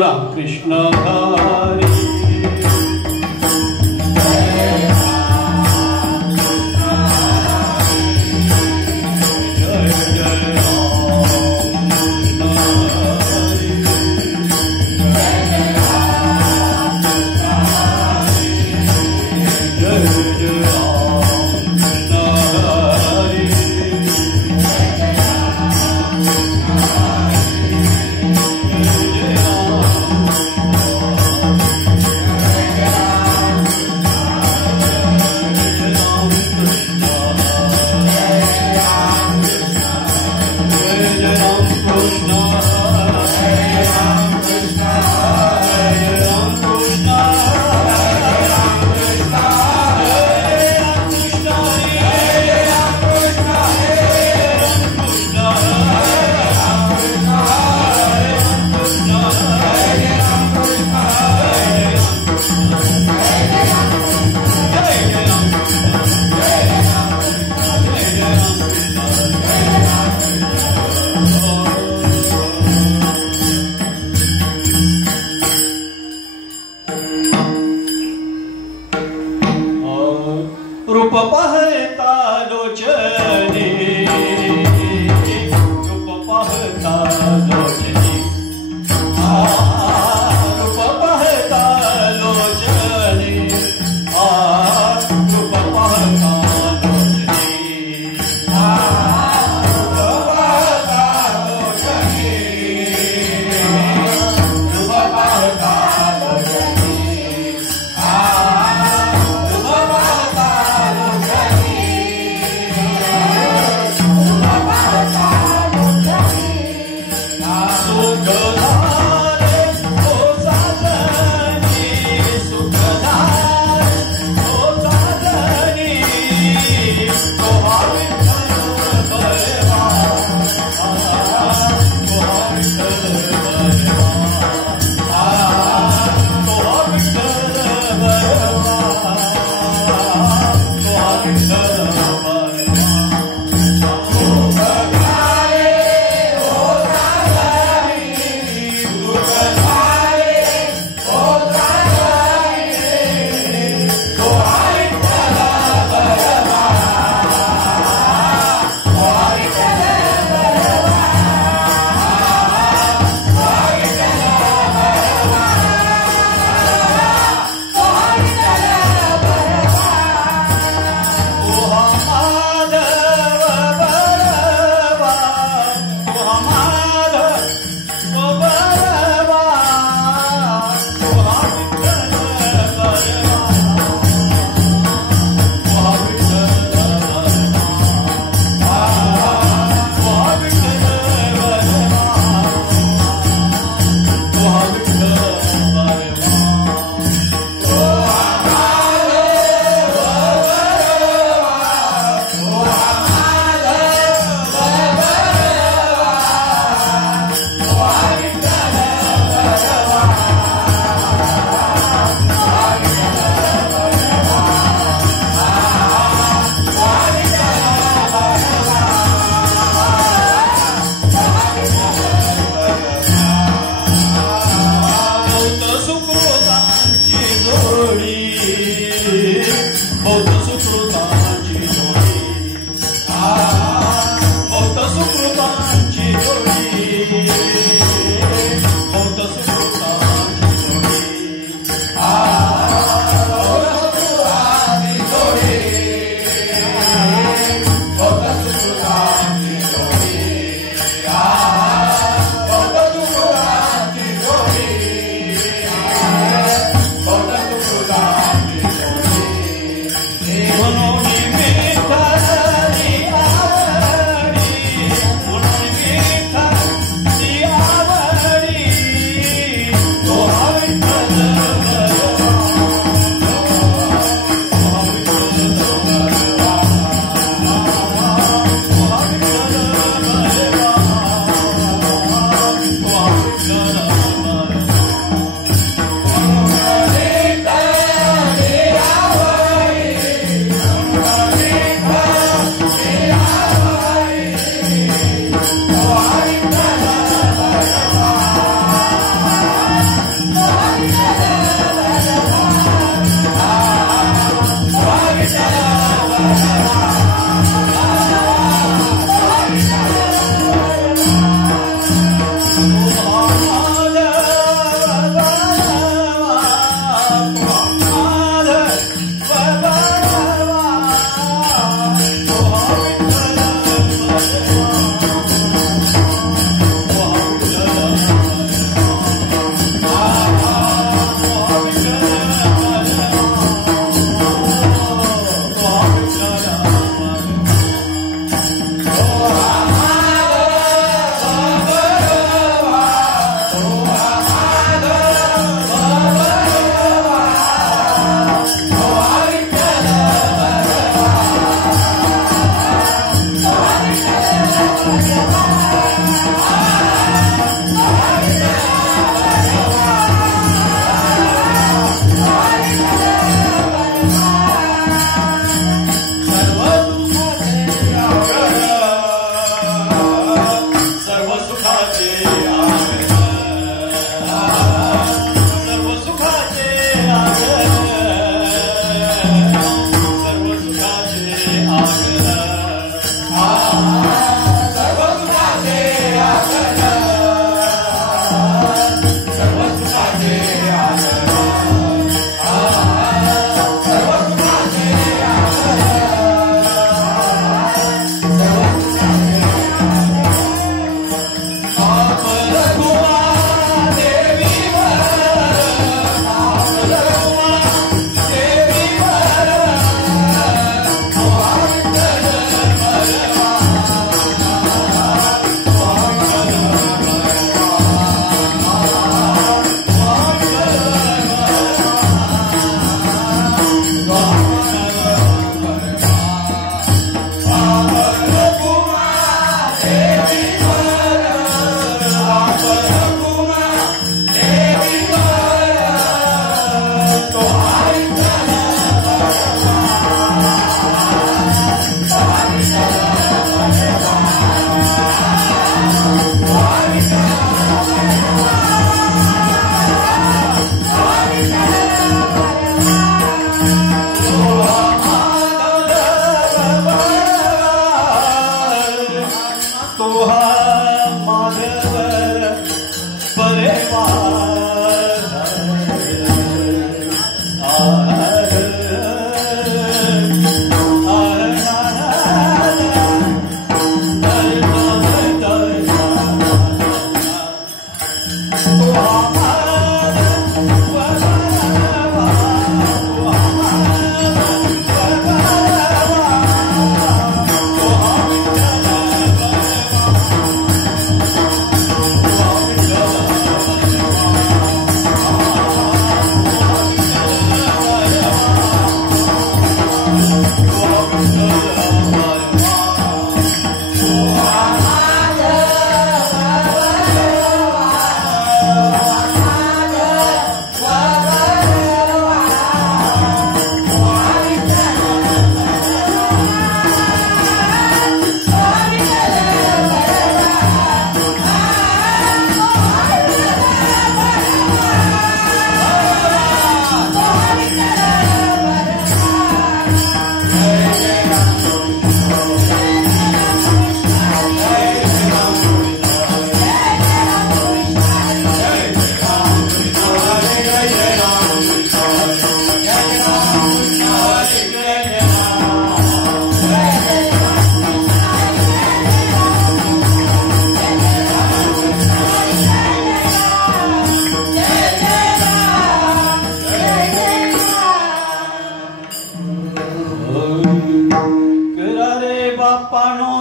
रामकृष्ण हरी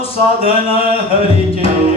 साधन हरीचे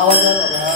आवाज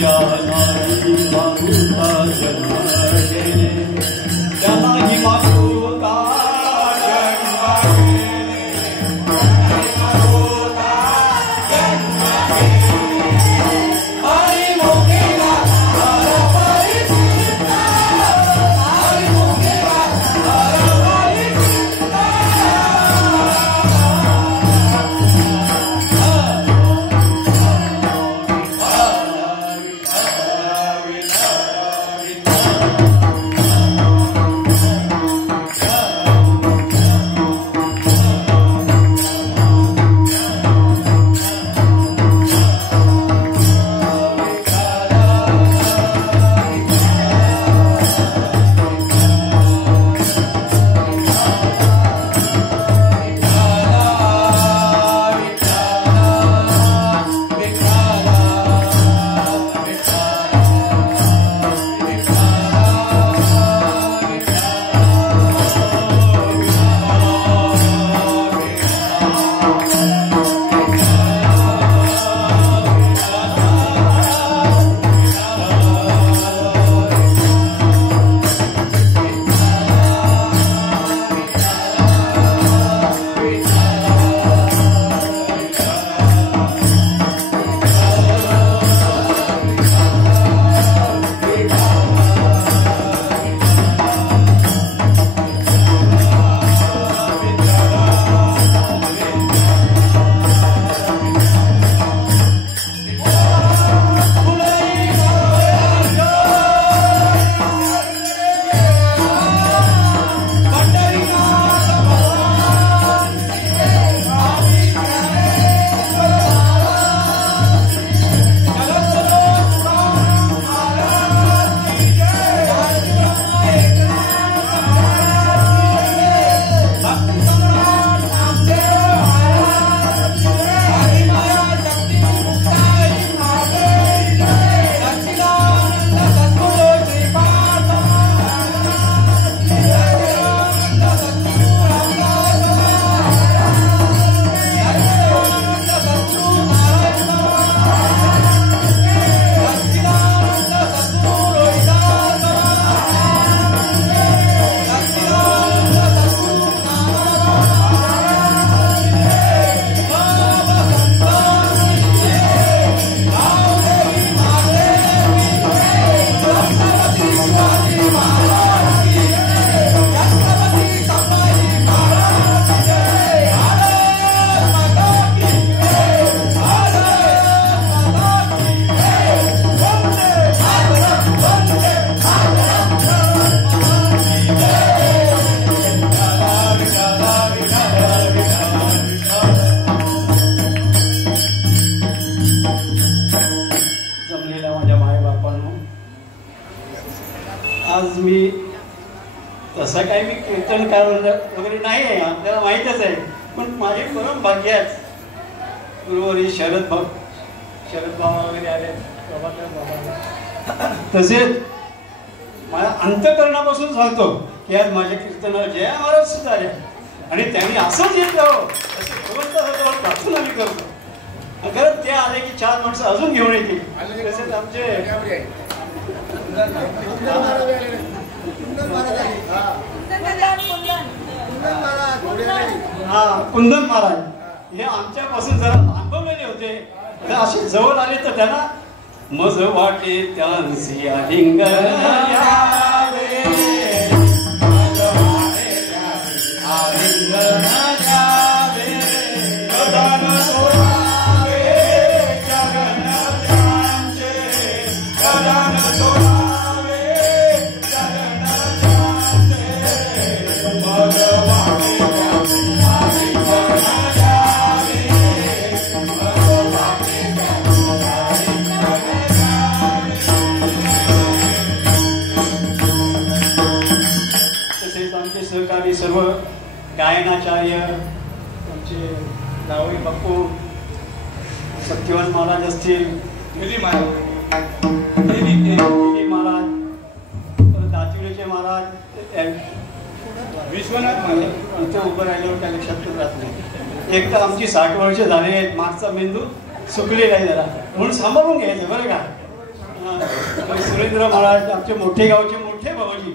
त्या नाही मागुता जन्म घेणे, त्या नाही मागुता जन्म घेणे, हरी मुखेला हरपरी चित्ता, हरी मुखेला हरपरी चित्ता. आज मी तसं काही मी कीर्तनकार वगैरे नाही आहे, आपल्याला माहीतच आहे. पण माझे परम भाग्य आहेत. गुरुवारी शरद बाबा वगैरे आले, तसेच माझ्या अंतकरणापासून सांगतो की आज माझ्या कीर्तनाला जया महाराज सुद्धा आल्या आणि त्यांनी असंच येत जावं असं भगवंताजवळ प्रार्थना मी करतो. खरंच ते आले की 4 माणसं अजून घेऊन येतील. तसेच आमचे कुंदन महाराज हे आमच्यापासून जरा लांबवलेले होते. असे जवळ आले तर त्यांना मज वाटे त्यांसी आलिंगन द्यावे, मज वाटे त्यांसी आलिंगन द्यावे, गगन सोडावे गगन त्यांचे, गगन सोडावे गगन त्यांचे, मज वाटे त्यांसी आलिंगन द्यावे, मज वाटे सहकारी सर्व गायनाचार्य आमचे जावई बापू सत्यवान महाराज असतील, महाराज परत दातिवलेचे महाराज, विश्वनाथ महाराज इथे उभं राहिल्यावर त्या लक्षात राहत नाही. एक तर आमची 60 वर्ष झाले आहेत, मागचा मेंदू सुकलेला आहे जरा, म्हणून सांभाळून घ्यायचं बरं का. सुरेंद्र महाराज आमचे मोठे गावचे मोठे भाऊजी,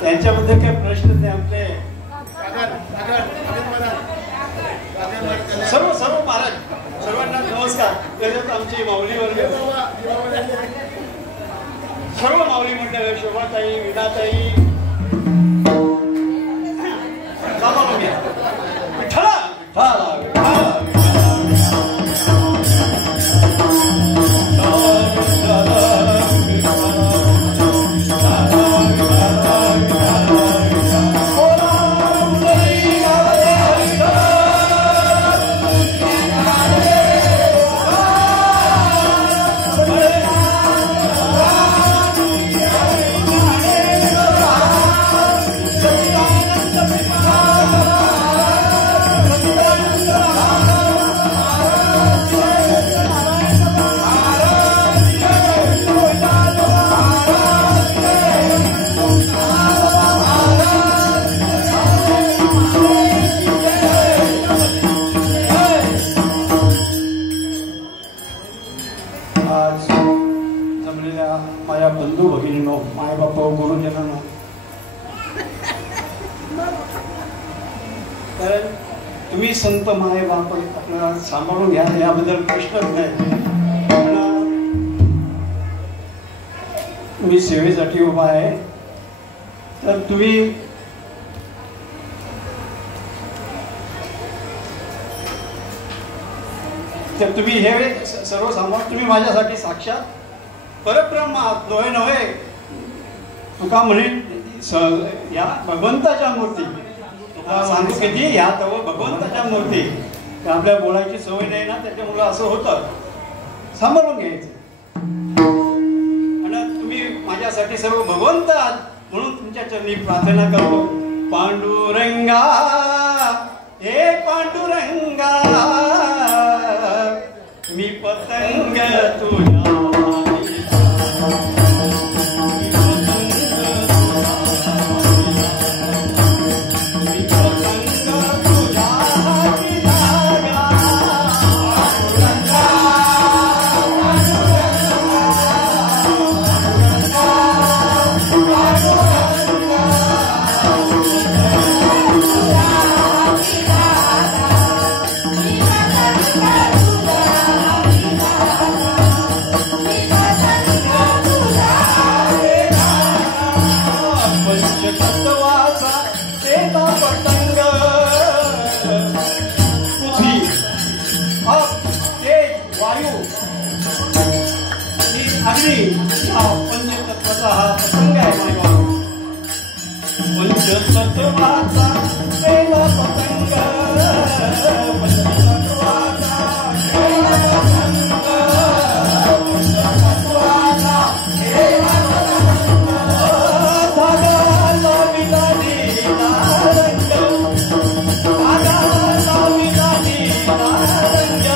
त्यांच्याबद्दल काही प्रश्न नाही. आमचे सर्व सर्व महाराज, सर्वांना नमस्कार. त्याच्यात आमची माऊली वर्ग, सर्व माऊली मंडळ, शोभाताई, विनाताई, विठ्ठला तुम्ही संत माय बाप आपल्याला सांभाळून घ्या, याबद्दल प्रश्नच नाही. मी सेवेसाठी उभा आहे, तर तुम्ही हे सर्व सांभाळ. तुम्ही माझ्यासाठी साक्षात परब्रह्म आहात, नव्हे नव्हे तुका म्हणे या भगवंताच्या मूर्ती. सांगू किती या तव भगवंताच्या मूर्ती. आपल्या बोलायची सवय नाही ना, त्याच्यामुळे असं होतं. सांभाळून घ्यायचं. आणि तुम्ही माझ्यासाठी सर्व भगवंत आहात, म्हणून तुमच्या चरणी प्रार्थना करतो. पांडुरंगा हे पांडुरंगा, मी पतंग तुझ्या पंचतत्वाचा हा प्रसंग आहे. पंचतत्वाचा सेवा पतंग, पंचतत्वाचा सेवा पतंग, पंचतत्वाचा सेवा पतंग. धागा लाविला नीला रंग, धागा लाविला नीला रंग.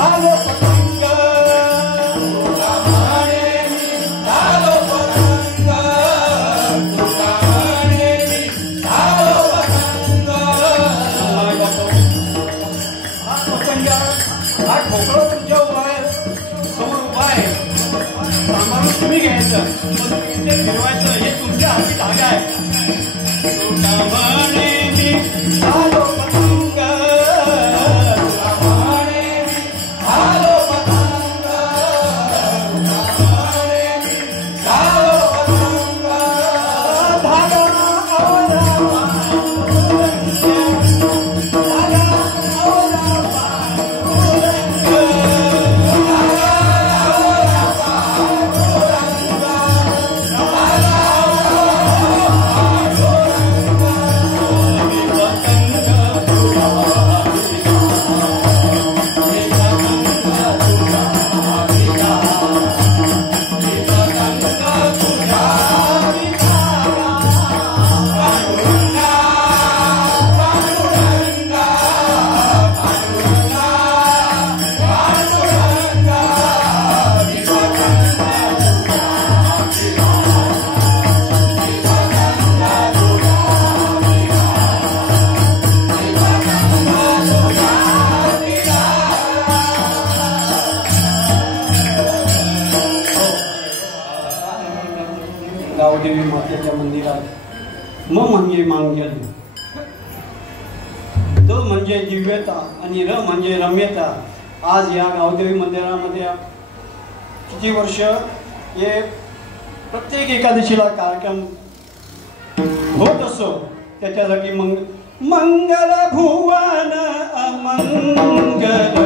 झालो पतंग तुझा म्हणे मी झालो पतंग तुझा म्हणे मी झालो पतंग हा पतंग हा ठोकळा तुमच्या उभा आहे समोर उभा आहे सामान्य तुम्ही घ्यायचं ते फिरवायचं हे तुमच्या हाती धागा आहे तुझा म्हणे मी झालो पतंग तुझा म्हणे मी झालो पतंग तुझा म्हणे मी झालो पतंग धागा आवरा गावदेवी मातेच्या मंदिरात म म्हणजे मांगल्य, द म्हणजे दिव्यता आणि र म्हणजे रम्यता. आज या गावदेवी मंदिरामध्ये किती वर्ष हे प्रत्येक एकादशीला कार्यक्रम होत असतो. त्याच्यासाठी मंगल भुवन अमंगल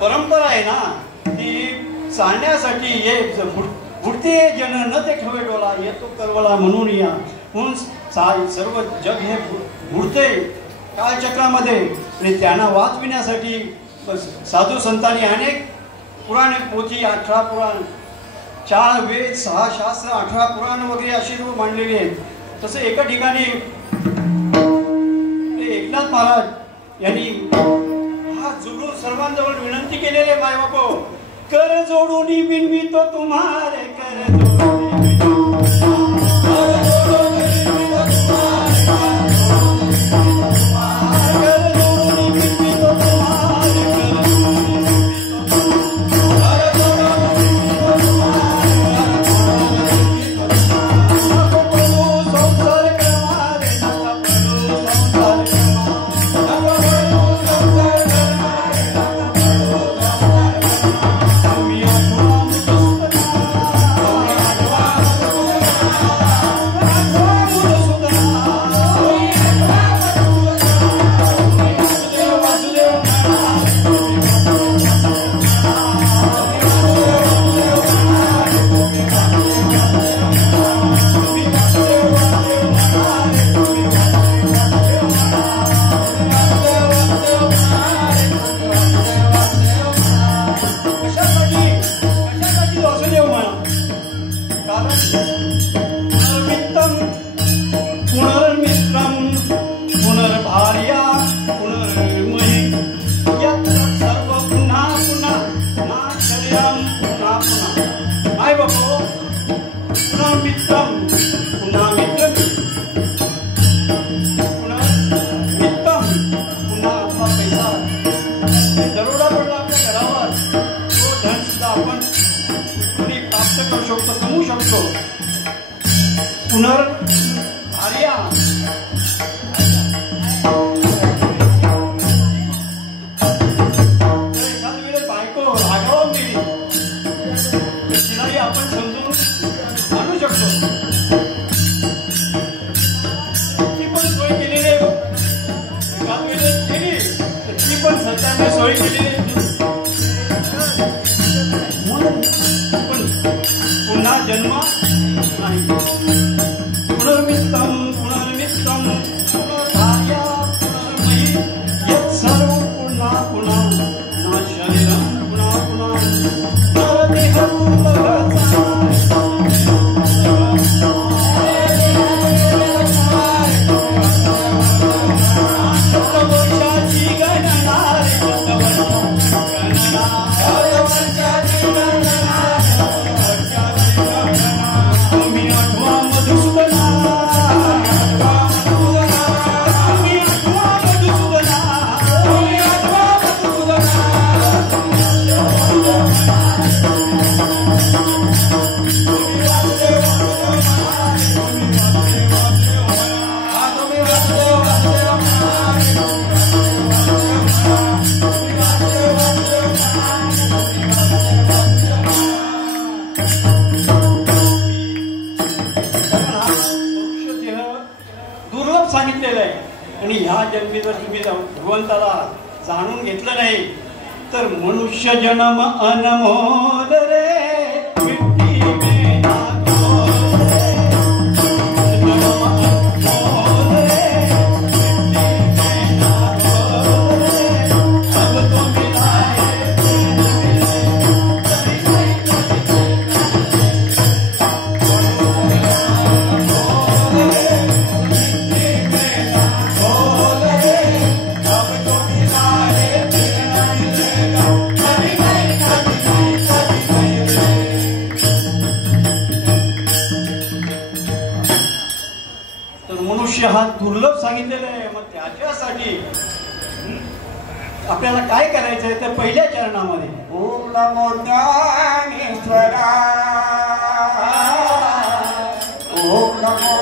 परंपरा आहे ना ती चालण्यासाठी बुडते जन न ते ठेवे डोला येतो करवला म्हणून या म्हणून सर्व जग हे बुडते कालचक्रामध्ये. आणि त्यांना वाचविण्यासाठी साधू संतांनी अनेक पुराणे पोथी 18 पुराण 4 वेद 6 शास्त्र 18 पुराण वगैरे अशी मांडलेली आहेत. तसं एका ठिकाणी एकनाथ महाराज यांनी जुगलून सर्वांजवळ विनंती केलेली आहे. मायबापो कर जोडून विनवितो तुम्हारे कर पुन्हा मित्रम पुन्हा मित्रम पुन्हा मित्रम पुन्हा आपला पैसा दरोडा पडला आपल्या घरावर तो धन सुद्धा आपण कुठे प्राप्त करू शकतो कमवू शकतो पुनर्भार्या बायको रागावून गेली तिलाही आपण समजून आणू शकतो ती पण सोय केलेली आहे एखाद वेळेस केली तर ती पण सध्याने सोय केलेली आहे पण पुन्हा जन्म नाही पुनर्मित्तम पुनर्मित्तम पुनर्भार्या पुनर्मयी यत् सर्व पुन्हा पुन्हा ना शरीरम पुन्हा पुन्हा नरदेह शतवर्षाची गणना तुम्ही आठवा मधुसूदना दुर्लभ सांगितलेलं आहे आणि ह्या जन्मी जर तुम्ही भगवंताला जाणून घेतलं नाही तर मनुष्य जन्म अनमोल रे मनुष्य हा दुर्लभ सांगितलेला आहे मग त्याच्यासाठी आपल्याला काय करायचं आहे तर पहिल्या चरणामध्ये ओम नमो ज्ञानेश्वरा ओम नमो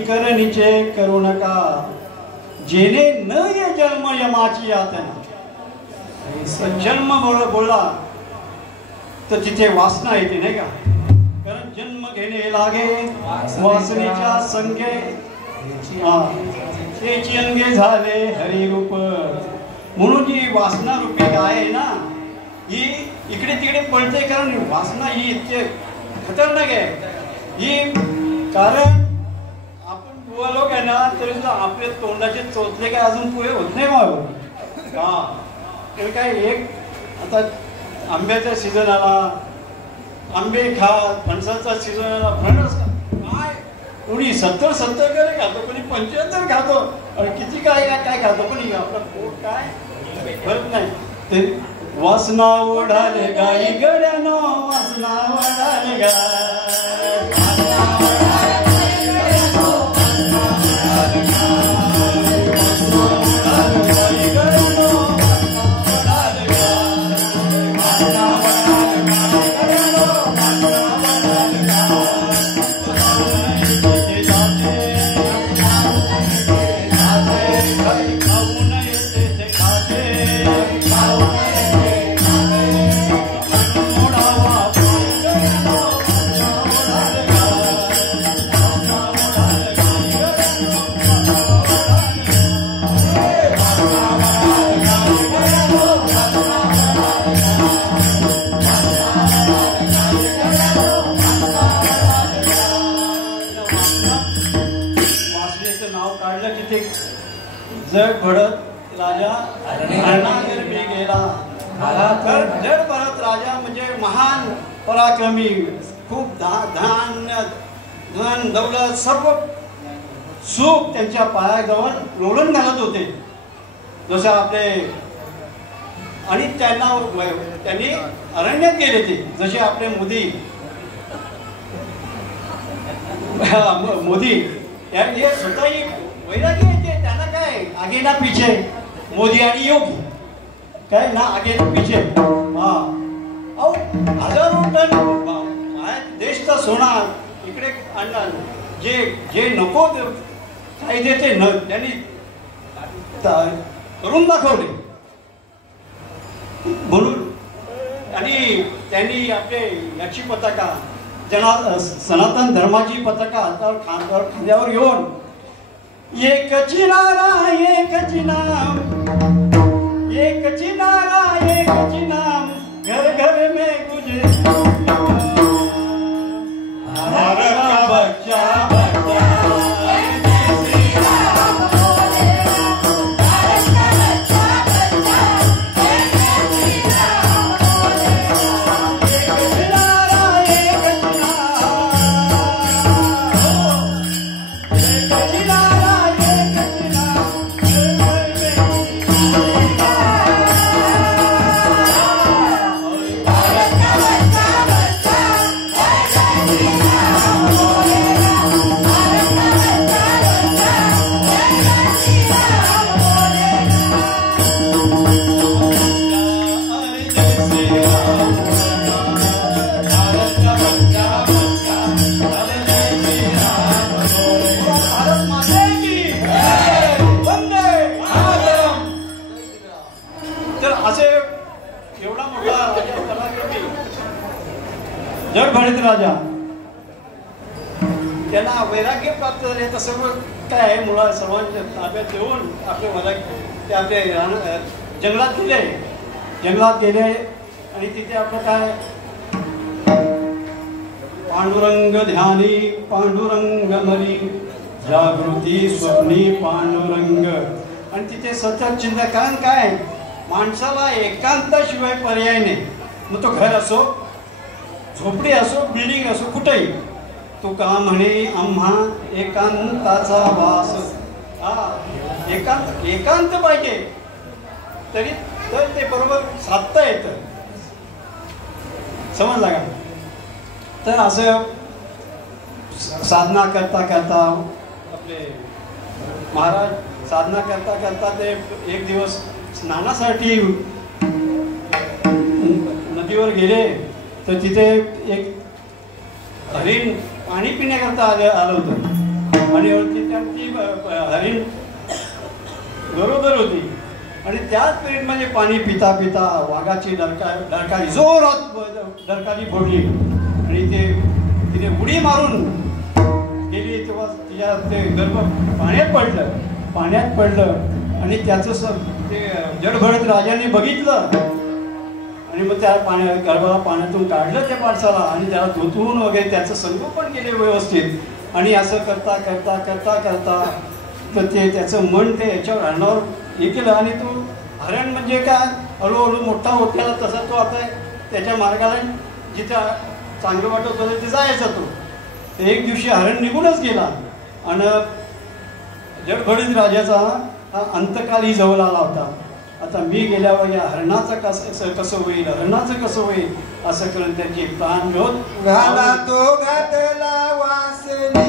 करणीचे करू नका, जेणे न ये जन्म यमाची यातना. जन्म बोलला तर तिथे वासना येते नाही का, कारण जन्म घेणे लागे वासनेच्या संगे, त्याची अंगे झाले हरिरूप. म्हणून जी वासना रूपी गाय आहे ना, ही इकडे तिकडे पळते, कारण वासना ही इतके खतरनाक आहे ही. कारण आपण बुवा लोक आहे ना, तरी सुद्धा आपले तोंडाचे चोचले काय अजून पुढे होत नाही मग. हा तर काय, एक आता आंब्याचा सीझन आला, आंबे खा, फणसाचा सीझन आला, फणस काय कोणी 70 करे खातो, कोणी 75 खातो, आणि किती काय काय खातो, पण आपलं पोट काय भरत नाही. ते वासना ओढाले गाई गड्यानो, वासना ओढाले गाय. जड भरत राजा हरणागर्भी गेला. तर जड भरत राजा म्हणजे महान पराक्रमी, खूप धान्य धन दौलत सर्व सुख त्यांच्या पायाजवळ लोळून घालत होते. जसं आपले, आणि त्यांनी अरण्यात गेले ते, जसे आपले मोदी हे स्वतःही वैरागी येते, त्यांना काय आगे ना पिछे, मोदी आणि योगी काय ना आगे ना पिछे. हा अहो, हजारो टन देशचा सोना इकडे आणला, जे नको कायदे ते न त्यांनी करून दाखवले. म्हणून आणि त्यांनी आपले याची पताका, सनातन धर्माची पताका खांद्यावर घेऊन, एकची नारा एकची नाम, एकची नारा एकची नाम, घर घर में गुजे हमारा बच्चा बच्चा. जड भरत राजा त्यांना वैराग्य प्राप्त झाले. तर सर्व काय आहे मुळात सर्वांच्या ताब्यात देऊन आपले वैराग्य ते आपल्या जंगलात गेले आणि तिथे आपलं काय पांडुरंग ध्यानी पांडुरंग मरी जागृती स्वप्नी पांडुरंग. आणि तिथे सतत चिंता, कारण काय माणसाला एकांताशिवाय पर्याय नाही. मग तो घर असो, झोपडी असो, बिल्डिंग असो, कुठेही तो का म्हणे आम्हा एकांताचा वास. एकांत पाहिजे तरी तर ते बरोबर साधता येतं. समजला का? तर असं साधना करता करता आपले महाराज साधना करता करता ते एक दिवस स्नानासाठी नदीवर गेले. तर तिथे एक हरिण पाणी पिण्याकरता आलं होतं. आणि ती हरिण बरोबर होती. आणि त्याच पिरियडमध्ये पाणी पिता पिता वाघाची डरकाळी जोरात डरकाळी फोडली आणि तिने उडी मारून गेली. तेव्हा तिच्या ते गर्भ पाण्यात पडलं आणि त्याचं ते जडभरत राजाने बघितलं आणि मग त्या गर्भाला पाण्यातून काढलं त्या माणसाला आणि त्याला धुतवून वगैरे त्याचं संगोपन केले व्यवस्थित. आणि असं करता करता करता करता तर ते त्याचं मन ते याच्यावर हरणावर हे केलं आणि तो हरण म्हणजे काय हळूहळू मोठा होत गेला तसा तो आता त्याच्या मार्गाला जिथं चांगलं वाटत होतं ते जायचा तो. एक दिवशी हरण निघूनच गेला आणि जडभडीत राजाचा हा अंतकाली जवळ आला होता. आता मी गेल्यावर या हरणाचं कसं होईल असं करून त्याची प्राण घेऊन घाला तो घातला वासने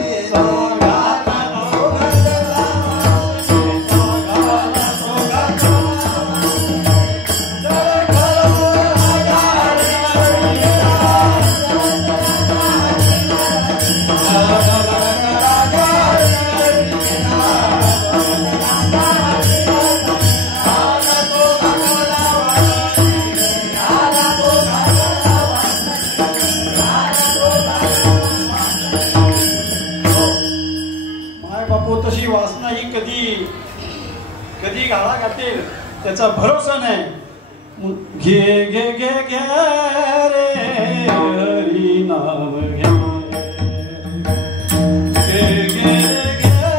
तशी वासना ही कधी गाळा घातेल त्याचा भरोसा नाही. घे घे घे घे रे हरी नाम घे घे घे घे रे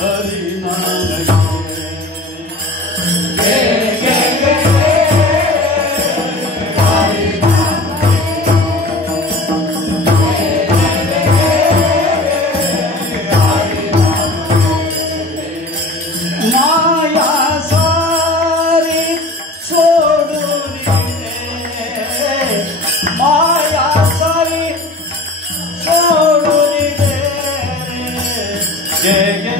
हरी नाम घे घे घे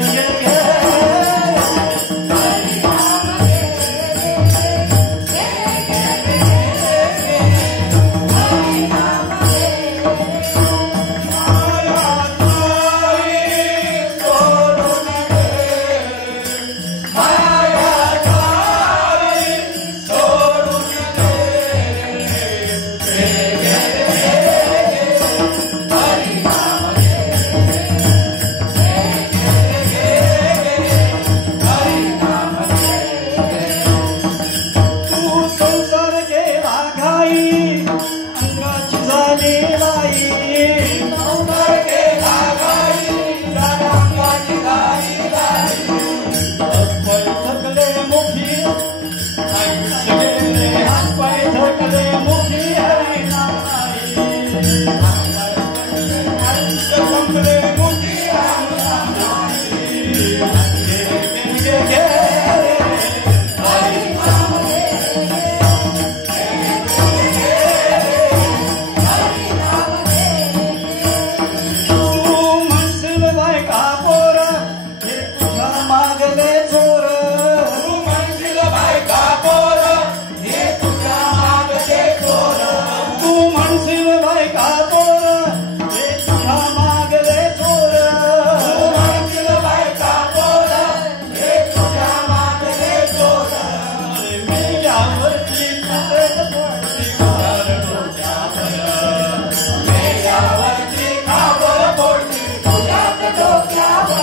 तुझ्या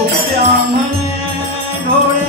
तुकड्या म्हणे घोडे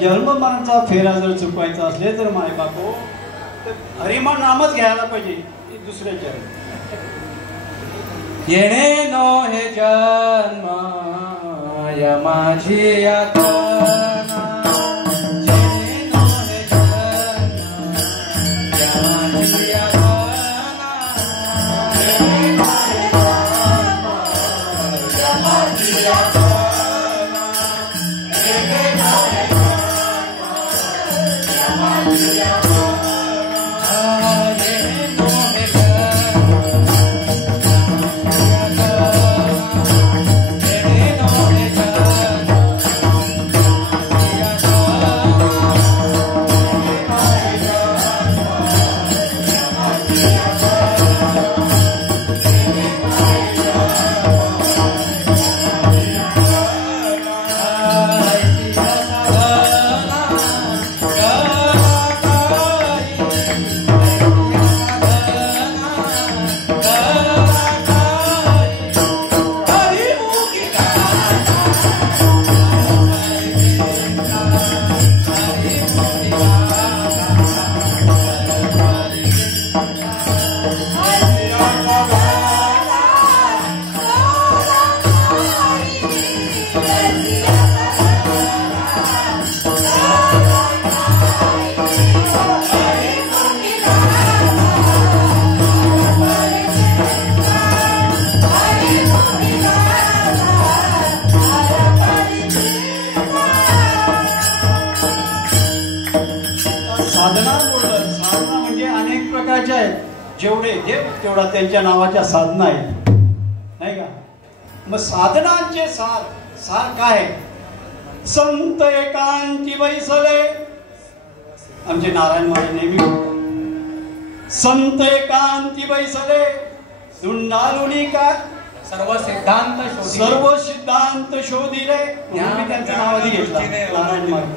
जन्ममरणाचा फेरा जर चुकवायचा असले तर माय बापू हरिमा नामच घ्यायला पाहिजे दुसऱ्याच्या येणे नो हे जन्म या माझी यातना येणे नो हे जन्म या माझी यातना येणे नो हे जन्म या माझी यातना येणे नो हे जन्म या माझी यातना येणे नो हे जेवढे देव तेवढा त्यांच्या नावाच्या साधना आहेत नाही का. मग साधनांचे सार सार काय संत एकांती बैसले आमचे नारायण महाराज नेहमी संत एकांती बैसले धुंडालुनी का सर्व सिद्धांत शोधिले त्यांचं नाव आधी घेतलं नारायण महाराज.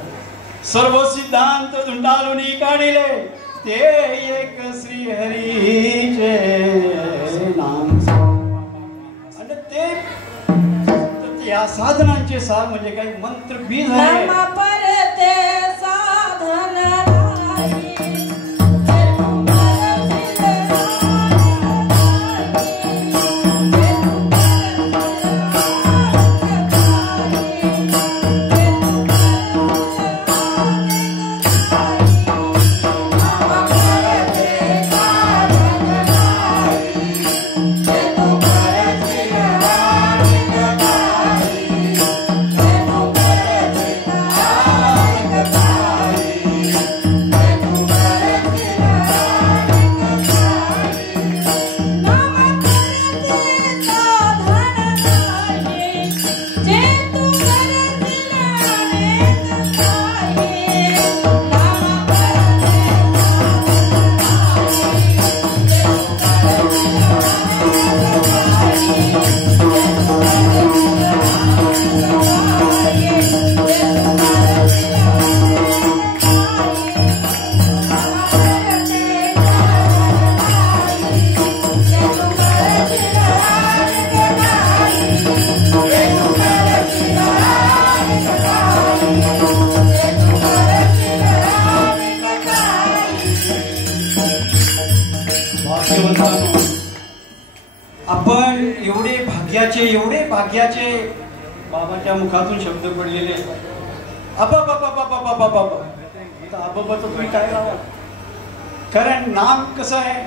सर्व सिद्धांत धुंडालुनी काढिले ते एक श्री हरीचे नाम. आणि ते या साधनांचे सार म्हणजे काही मंत्र बीज आहे. भाग्याचे एवढे भाग्याचे बाबाच्या मुखातून शब्द पडलेले आबाबा तर तुम्ही काय लावा. कारण नाम कसं आहे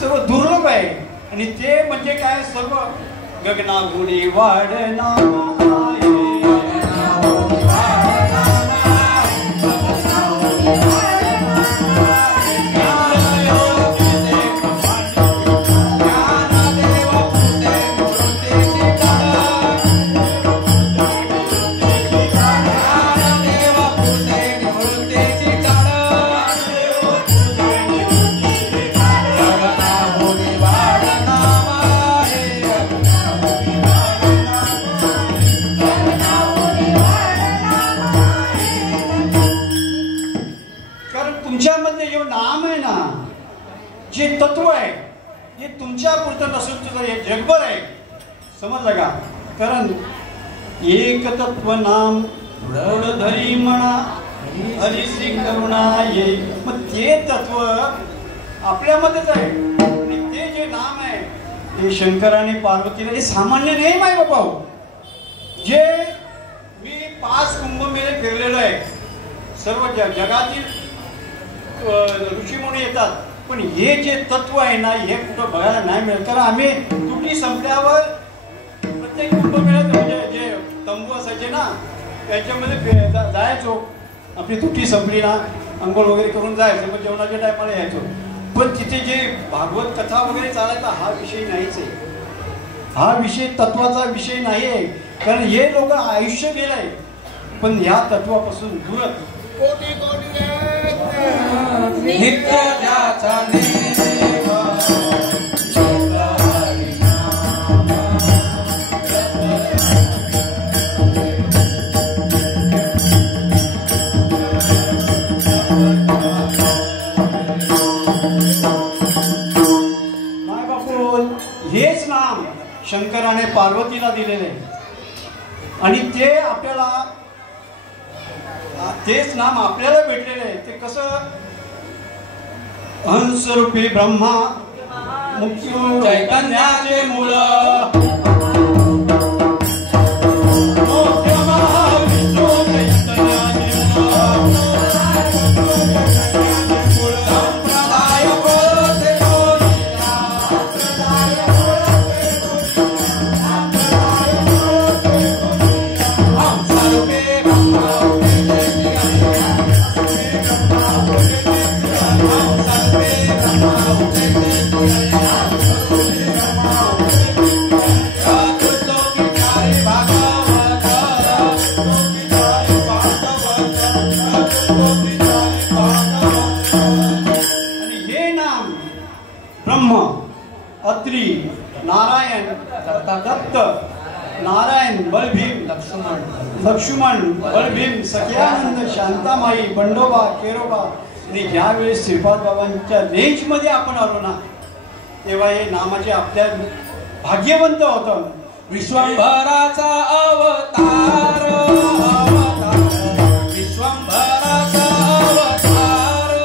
सर्व दुर्लभ आहे आणि ते म्हणजे काय सर्व गगनागुणी वाढ नाम आहे. जे तत्व आहे हे तुमच्या पुरतं नसून तुझं हे जगभर आहे. समजलं का? कारण एक तत्व नाम धरी म्हणा हरी श्री करुणा ये. मग ते तत्व आपल्यामध्येच आहे आणि ते जे नाम आहे ते शंकराने पार्वतीला हे सामान्य नाही माय बाबा. जे मी 5 कुंभमेळे फिरलेलो आहे. सर्व जगातील ऋषीमुनी येतात पण हे जे तत्व आहे ना हे कुठं बघायला नाही मिळत. कारण आम्ही तुटी संपल्यावर प्रत्येक कुंभमेळ्यात म्हणजे जे तंबू असायचे ना त्याच्यामध्ये जायचो. आपली तुटी संपली ना अंघोळ वगैरे करून जायचं मग जेवणाच्या टायमाला यायचो. पण तिथे जे भागवत कथा वगैरे चालायचा हा विषय नाहीच आहे. हा विषय तत्वाचा विषय नाही आहे. कारण हे लोक आयुष्य गेलंय पण ह्या तत्वापासून दूरच. कोटी कोटी नित्य ज्याचा नेम माय बापू हेच नाम शंकराने पार्वतीला दिलेले आणि ते आपल्याला तेच नाम आपल्याला भेटलेले आहे. ते कसं हंसरूपी ब्रह्मा मुख्य चैतन्याचे मूळ अत्री नारायण दत्त नारायण बलभीम लक्ष्मण बलभीम सख्यानंद शांतामाई बंडोबा केरोबा. आणि ज्यावेळेस श्रीपाद बाबांच्या रेंजमध्ये आपण आलो ना तेव्हा हे नामाचे आपल्या भाग्यवंत होतं. विश्वंभराचा अवतार विश्वंभराचा अवतार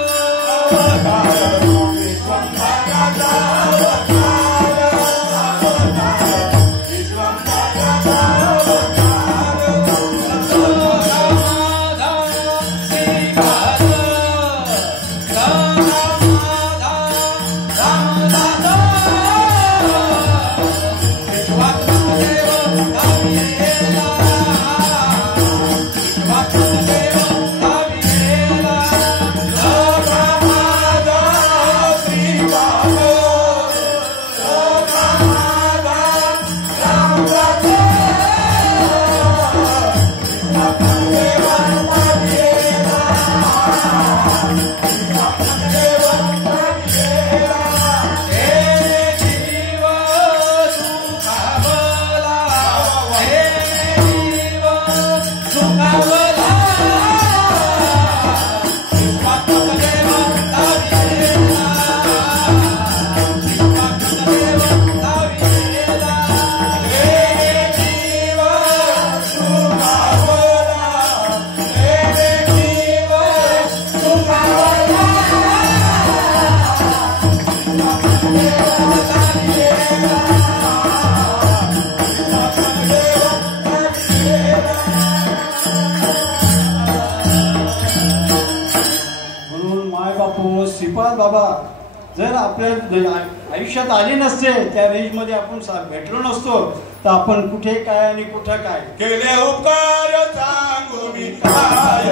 जर आपल्या आयुष्यात आले नसते, त्या रेंजमध्ये आपण भेटलो नसतो, तर आपण कुठे काय आणि कुठं काय केले उपकार सांगू मी काय,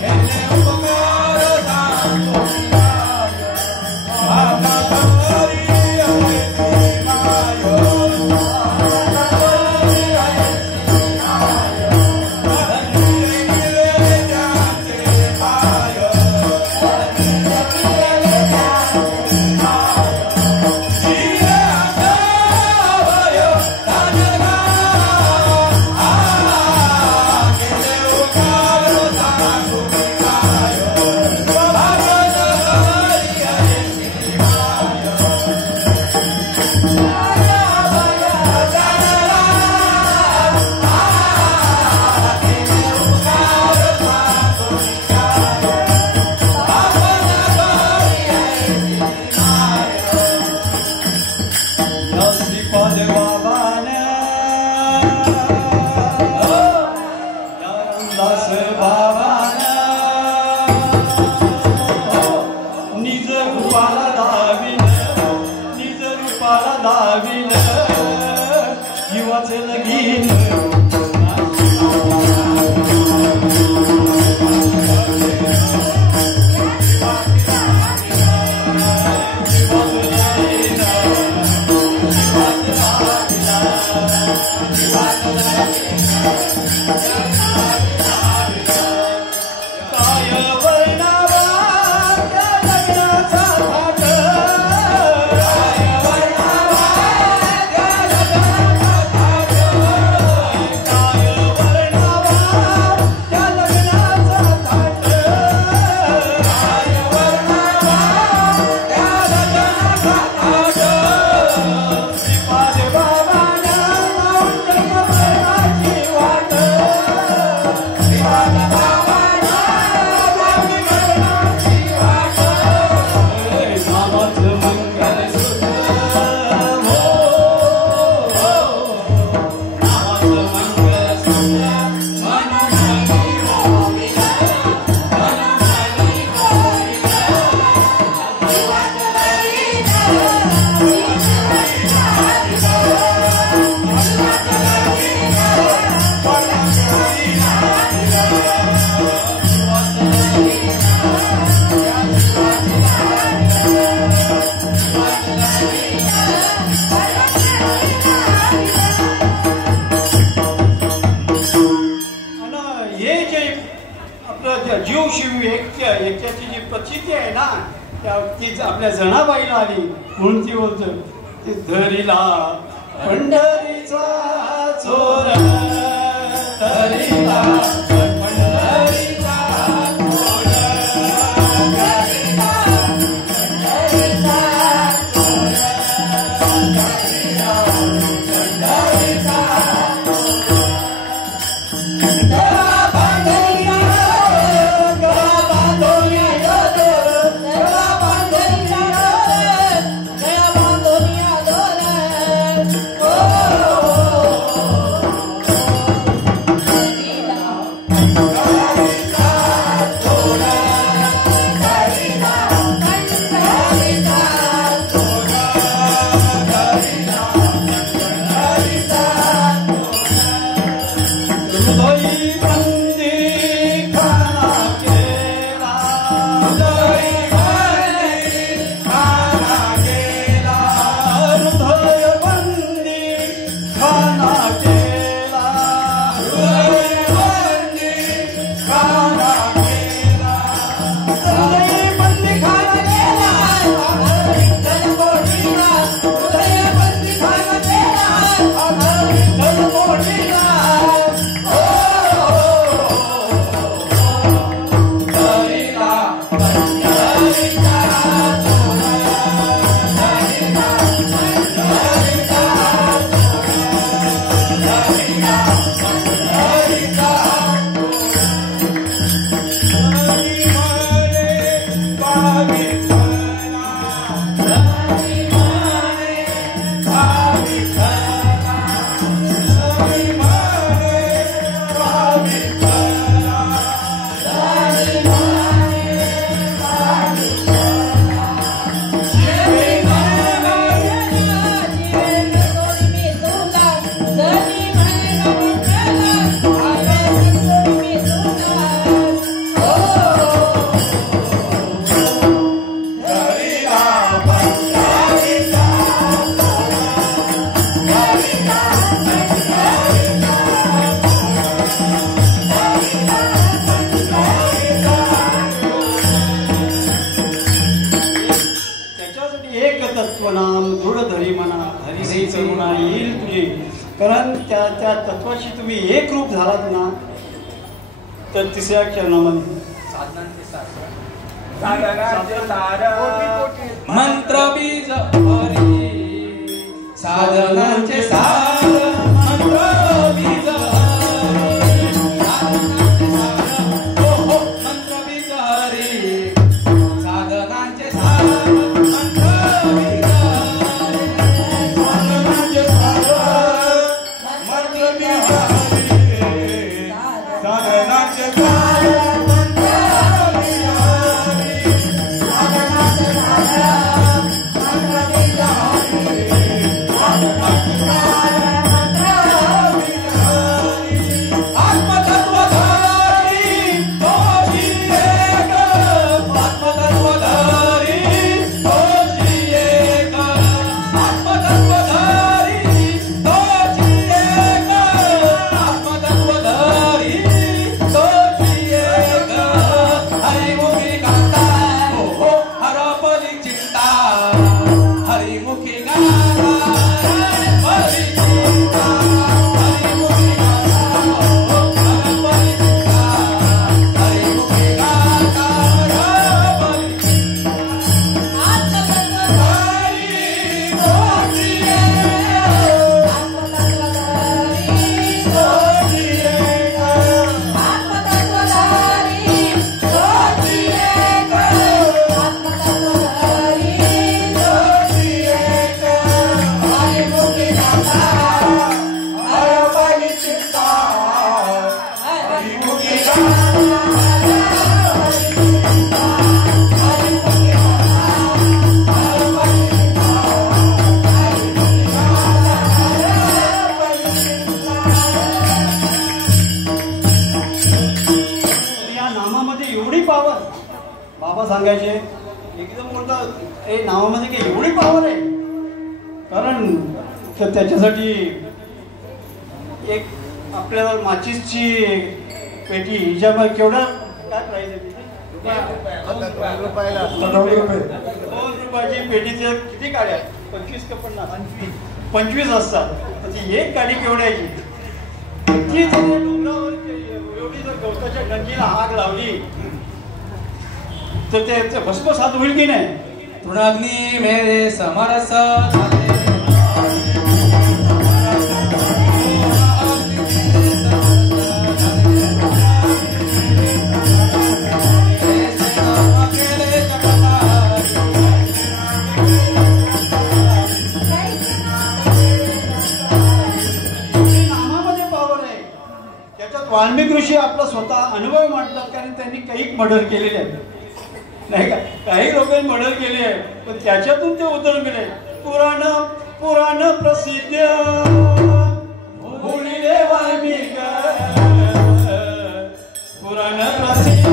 केले उपकार सांगू मी काय, आता तरी आहे नाय, याच्याची जी प्रचिती आहे ना, तीच आपल्या जनाबाईला आली म्हणून ती बोलतो ती धरीला पंढरीचा चोर, धरीला पंढरीचा चोर, धरीला पंढरीचा चोर, धरीला पंढरीचा Oh कारण त्या तत्वाशी तुम्ही एक रूप झालात ना तर तिसऱ्या चरणामध्ये मंत्र बीज हरी साधनांचे सार मंत्र बीज मंत्र बीज हरी साधनांचे सार मंत्र बीज बाबा सांगायचे एकदम बोलतात ए नावामध्ये काही एवढी पावर आहे कारण त्याच्यासाठी एक आपल्याला माचीसची पेटी हिच्यामध्ये केवढा काय प्राईस आहे 2 रुपयाची पेटीचे किती गाड्या 25 का 50 25 असतात तर ती एक गाडी केवढ्याची ती डोंगरावर एवढी जर गवताच्या डंगीला आग लावली तर ते भस्मसात होईल की नाही तृणाग्नी मेरे समरस नामामध्ये पावर आहे त्याच्यात वाल्मिकी ऋषी आपला स्वतः अनुभव मांडतात कारण त्यांनी काही मर्डर केलेले आहे नाही का काही लोकांनी मर्डर केली आहे पण त्याच्यातून ते उतरून गेले पुराण प्रसिद्ध बोलिले वाल्मिक पुराण प्रसिद्ध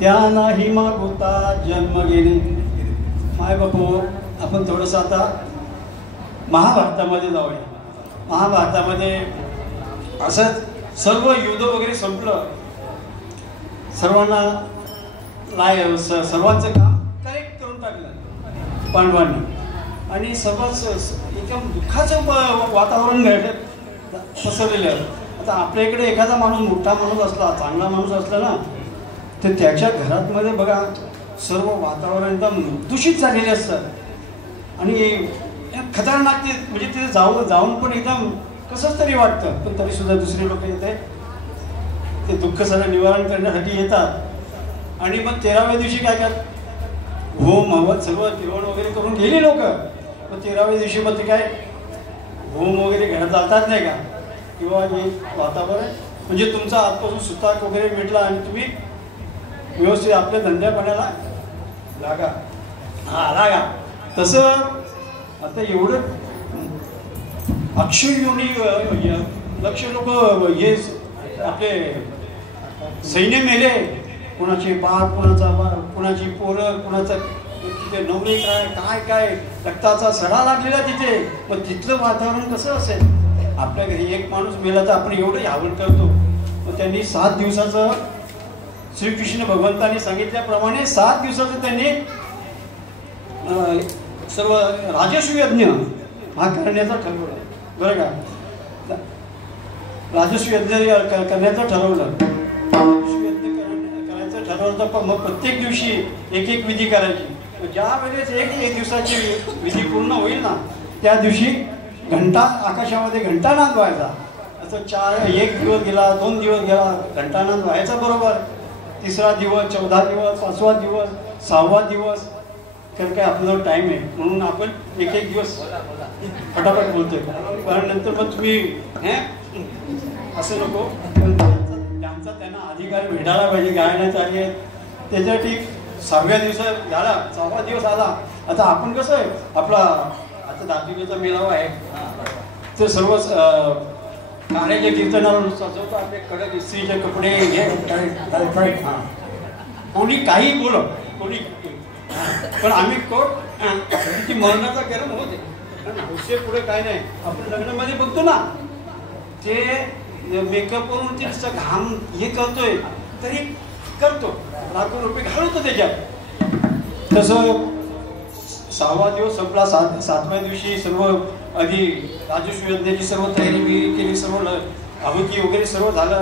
त्या नाही मागुता जन्म घेणे माय बापू आपण थोडंसं आता महाभारतामध्ये जाऊया महाभारतामध्ये असंच सर्व युद्ध वगैरे संपलं सर्वांना सर्वांचं काम करेक्ट करून टाकलं पांडवांनी आणि सर्वच एकदम दुःखाचं वातावरण घडलं पसरलेलं आता आपल्या इकडे एखादा माणूस मोठा माणूस असला चांगला माणूस असला ना तर त्याच्या घरामध्ये बघा सर्व वातावरण एकदम दूषित झालेले असतात आणि खतरनाक ते म्हणजे तिथे जाऊन पण एकदम कसंच तरी वाटतं पण तरी सुद्धा दुसरे लोक येते ते दुःख सगळं निवारण करण्यासाठी येतात आणि मग 13व्या दिवशी काय करतात होम हवं सर्व जेवण वगैरे करून गेली लोक. मग 13व्या दिवशी मग ते काय होम वगैरे घरात जातात नाही का, किंवा हे वातावरण म्हणजे तुमचा आतपासून सुताक वगैरे भेटला आणि तुम्ही व्यवस्थित आपल्या धंद्यापाण्याला लागा. हा लागा. तसं आता एवढं अक्षय योनी लक्ष लोक हे आपले सैन्य मेले, कुणाचे बाप, कुणाची पोरं, कुणाचं तिथे नवरे काय काय काय रक्ताचा सडा लागलेला तिथे. मग तिथलं वातावरण कसं असेल. आपल्या घरी एक माणूस मेला तर आपण एवढं आवड करतो. मग त्यांनी 7 दिवसाचं श्रीकृष्ण भगवंतांनी सांगितल्याप्रमाणे 7 दिवसाचं त्यांनी सर्व राजस्व यज्ञ हा करण्याचा ठरवलं. बरं का, राजस्व यज्ञ करण्याचं ठरवलं. राजस्व यज्ञ करायचं ठरवलं तर मग प्रत्येक दिवशी एक विधी करायची. ज्या वेळेस एक दिवसाची विधी पूर्ण होईल ना, त्या दिवशी घंटा आकाशामध्ये घंटानाद व्हायचा. असं 1 दिवस गेला, 2 दिवस गेला, घंटानाद व्हायचा बरोबर. 3रा दिवस, 14 दिवस, 5वा दिवस, 6वा दिवस, कारण काय आपल्याजवळ टाईम आहे म्हणून आपण एक दिवस फटाफट बोलतोय. पण नंतर पण तुम्ही असं नको, त्यांचा त्यांना अधिकार भेटायला पाहिजे गायनाचा. आणि त्याच्यासाठी 6व्या दिवसात झाला, 6वा दिवस आला. आता आपण कसं आहे आपला आता दातिकेचा मेळावा आहे तर सर्व कार्याच्या कीर्तनाला सजवतो. आपले कडक इस्त्रीचे कपडे हे कोणी काही बोल, कोणी पण आम्ही कोट ती मरणाचा गरम होते. हुशे पुढे काय नाही. आपण लग्नामध्ये बघतो ना, ते मेकअप वरून ते घाम हे करतोय तरी करतो, लाखो रुपये घालवतो त्याच्यात. तसं 6वा दिवस संपला. 7व्या दिवशी सर्व आधी राजस्व यज्ञाची सर्व तयारी केली, सर्व आहुती वगैरे सर्व झालं.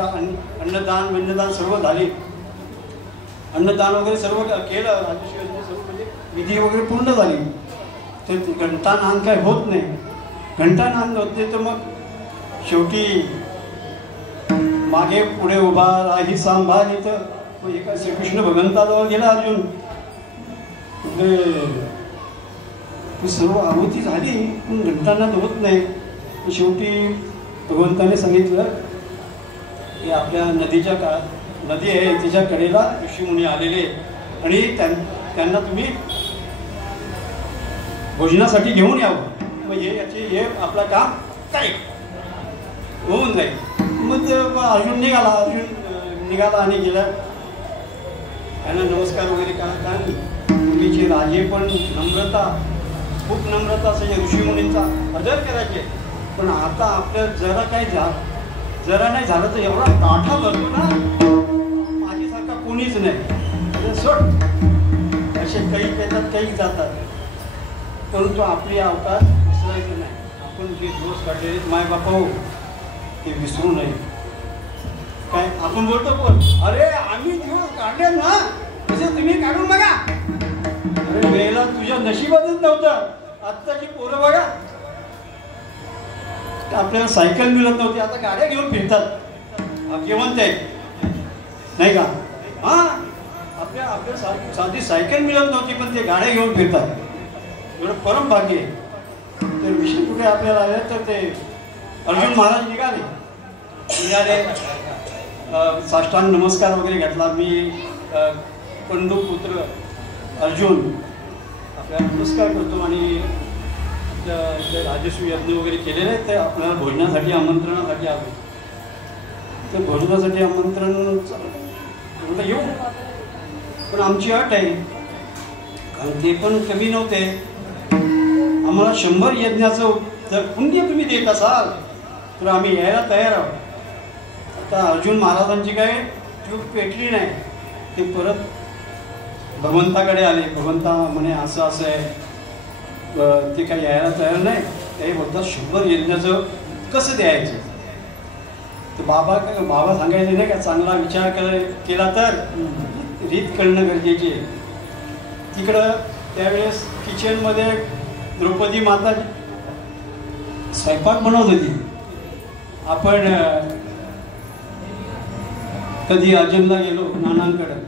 अन्नदान सर्व झाले. अन्नदान वगैरे सर्व केलं. राजस्व यज्ञ सर्व म्हणजे विधी वगैरे पूर्ण झाली. तर घंटानाद काय होत नाही. घंटानाद होत नाही तर मग शेवटी मागे पुढे उभा राही सांभाळ. इथं मग एका श्रीकृष्ण भगवंताजवळ गेला अर्जुन. सर्व आहुती झाली पण घंटानाद होत नाही. शेवटी भगवंताने सांगितलं की आपल्या नदीच्या नदी आहे तिच्या कडेला ऋषीमुनी आलेले आणि त्यांना तुम्ही भोजनासाठी घेऊन यावं. मग हे आपलं काम काय होऊन जाईल. मग अर्जुन निघाला आणि गेला. त्यांना नमस्कार वगैरे काय पूर्वीचे राजे पण नम्रता, खूप नम्रता असायची ऋषीमुनींचा आदर करायचे. पण आता आपलं जरा नाही झालं तर एवढा काठा भरतो ना, माझ्यासारखा कोणीच नाही. सोड असे काही येतात काही जातात, परंतु आपली अवतार विसरायचं नाही. आपण जे दिवस काढलेले माय बापा हो ते विसरू नये. काय आपण बोलतो कोण, अरे आम्ही दिवस काढले ना तसे तुम्ही काढून बघा. अरे वेळेला तुझ्या नशिबातच नव्हतं. आत्ताची पोरं बघा, आपल्याला सायकल मिळत नव्हती, आता गाड्या घेऊन फिरतात. भाग्यवंत आहे नाही का. हा आपल्या साधी सायकल मिळत नव्हती पण ते गाड्या घेऊन फिरतात. एवढं परम भाग्य आहे. तर विषय कुठे आपल्याला आले तर ते अर्जुन महाराज निघाले. साष्टांग नमस्कार वगैरे घातला. मी पंडुपुत्र अर्जुन आपल्याला नमस्कार करतो आणि राजस्व यज्ञ वगैरे केलेले आहेत. ते आपल्याला भोजनासाठी आमंत्रणासाठी आलो. तर भोजनासाठी आमंत्रण म्हटलं येऊ, पण आमची अट आहे कारण ते पण कमी नव्हते. आम्हाला 100 यज्ञाचं जर पुण्य तुम्ही देत असाल तर आम्ही यायला तयार आहोत. आता अर्जुन महाराजांची काय ट्यूब पेटली नाही. ते परत भगवंताकडे आले. भगवंता म्हणे असं आहे. ते काही यायला तयार नाही. ते बोलतात 100 यज्ञाचं कसं द्यायचं. तर बाबा सांगायचे नाही का, चांगला विचार केला तर रीत करणं गरजेची आहे. तिकडं त्यावेळेस किचनमध्ये द्रौपदी माता स्वयंपाक बनवत होती. आपण कधी अर्जुनला गेलो नानांकडं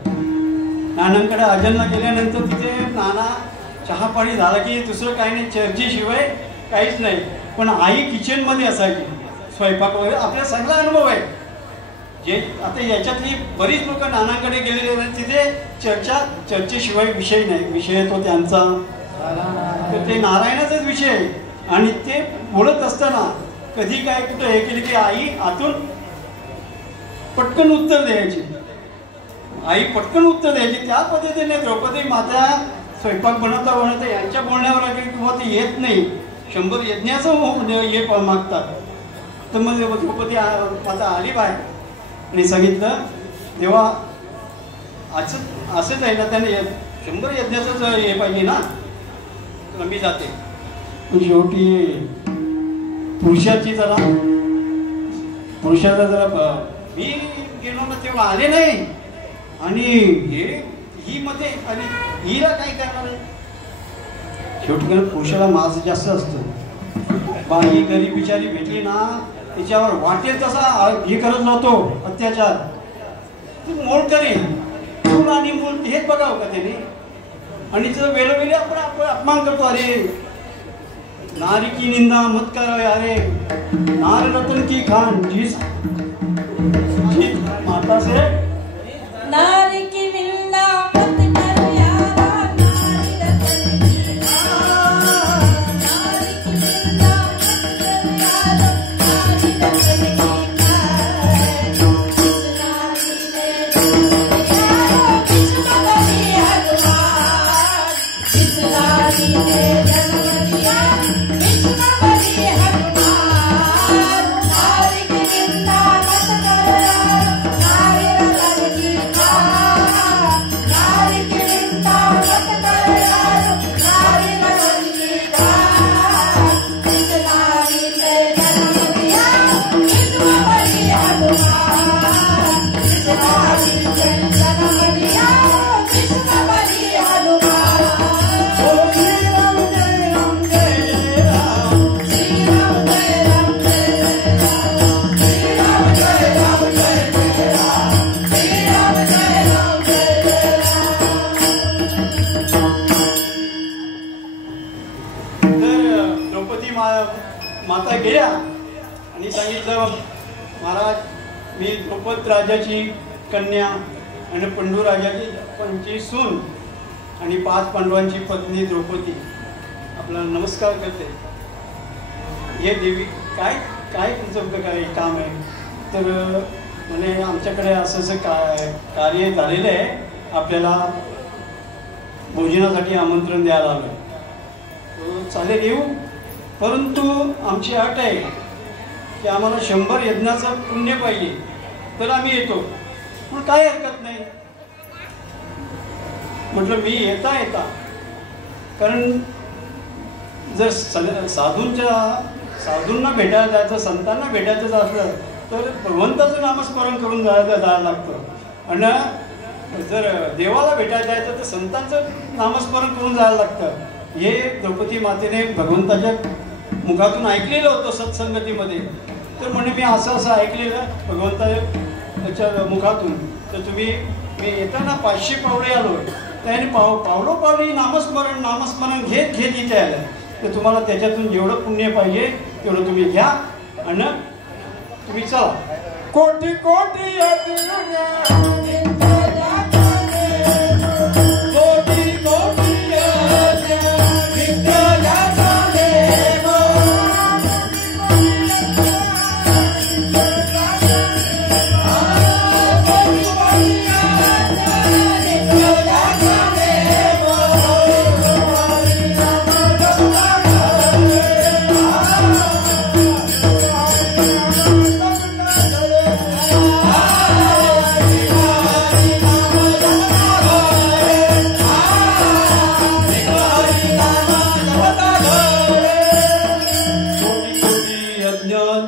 नानांकडे आजलला गेल्यानंतर तिथे नाना चहा पाणी झाला की दुसरं काही नाही, चर्चेशिवाय काहीच नाही. पण आई किचनमध्ये असायची, स्वयंपाक वगैरे. आपला सगळा अनुभव आहे. जे आता याच्यातली बरीच लोक नानांकडे गेलेले आहेत, तिथे चर्चेशिवाय विषय नाही. विषय तो त्यांचा ते नारायणाचाच विषय आहे. आणि ते बोलत असताना कधी काय कुठं हे केली की आई आतून पटकन उत्तर द्यायची. आई पटकन उत्तर द्यायची. त्या पद्धतीने द्रौपदी माता स्वयंपाक बनवता बनवता यांच्या बोलण्यावर आली किंवा ते येत नाही, 100 यज्ञाचं हे मागतात. तर मग द्रौपदी माता आली बाहेर आणि सांगितलं, तेव्हा असंच आहे ना, त्याने 100 यज्ञाचंच हे पाहिजे ना, तर मी जाते. शेवटी पुरुषाचा जरा मी गेलो ना तेव्हा आले नाही. आणि ही मध्ये आणि हिला काय करणार. शेवटी पुरुषाला मास जास्त असतो. बाई गरीब बिचारी भेटली ना, तिच्यावर वाटेल तसा हे करत जातो अत्याचार. ती मोल करेल, मूल आणि मूल हेच बघावं का त्याने. आणि तिथं वेळोवेळी आपण अपमान करतो. अरे नारी की निंदा मत करो, अरे नार रतन की खान जिस माता से नारी की निंदा मत करो यारा, नारी रतन की खान, नारी की निंदा मत करो यारा, नारी रतन की खान. जिस नारी ने जन्म दिया विश्व बड़ी हनुमान, जिस नारी ने जन्म दिया विश्व बड़ी हनुमान. नारी की निंदा मत करो यारा, नारी रतन की खान, नारी की निंदा मत करो यारा, नारी रतन की खान. जिस नारी ने जन्म दिया विश्व बड़ी हनुमान, जिस नारी ने जन्म दिया विश्व बड़ी हनुमान. श्री राम जय राम जय राम, श्री राम जय राम जय राम, श्री राम जय राम जय राम, श्री राम जय राम जय राम. तर द्रौपदी माता गेल्या आणि सांगितलं, महाराज मी द्रौपद राजाची कन्या आणि पंडू राजाची सून आणि 5 पांडवांची पत्नी द्रौपदी आपल्याला नमस्कार करते. हे देवी काय काय तुमचं काय काम आहे. तर म्हणे आमच्याकडे असं कार्य झालेलं आहे, आपल्याला भोजनासाठी आमंत्रण द्यायला आलं. चालेल येऊ, परंतु आमची अट आहे की आम्हाला 100 यज्ञाचं पुण्य पाहिजे, तर आम्ही येतो. पण काय हरकत नाही. म्हटलं मी येता कारण जर साधूंना भेटायला जायचं, संतांना भेटायचं असलं तर भगवंताचं नामस्मरण करून जायला लागतं. आणि जर देवाला भेटायला जायचं तर संतांचं नामस्मरण करून जायला लागतं. हे द्रौपदी मातेने भगवंताच्या मुखातून ऐकलेलं होतं सत्संगतीमध्ये. तर म्हणे मी असं ऐकलेलं भगवंताच्या मुखातून. तर मी येताना 500 पावले आलो, त्याने पावलोपावली नामस्मरण घेत इथे आलं. तर तुम्हाला त्याच्यातून जेवढं पुण्य पाहिजे तेवढं तुम्ही घ्या आणि तुम्ही चला. कोटी कोटी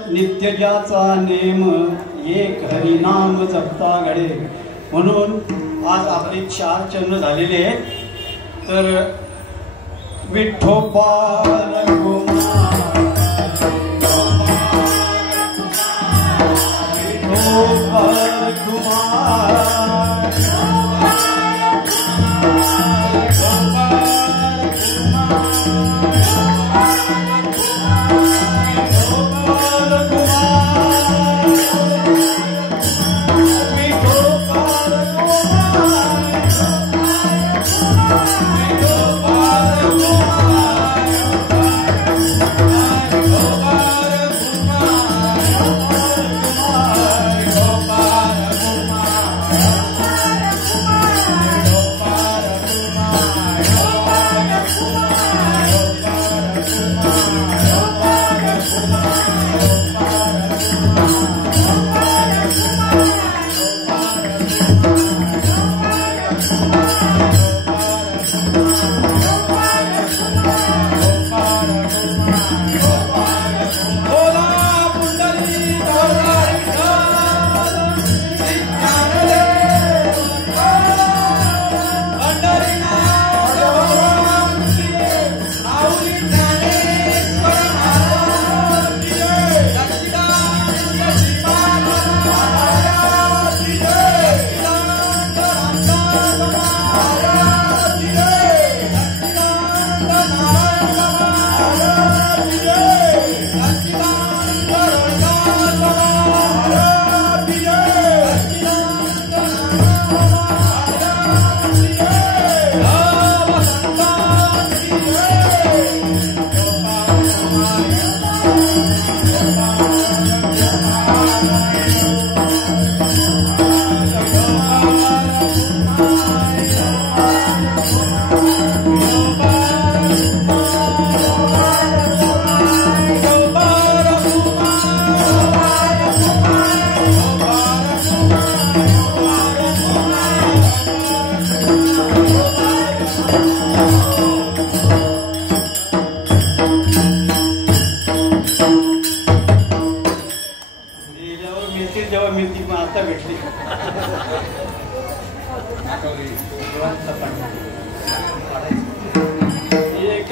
नित्यजाचा नेम एक हरिनाम जपता घडे. म्हणून आज आपले 4 चरण झालेले आहेत. तर विठोबाल कुमार, विठोबाल कुमार,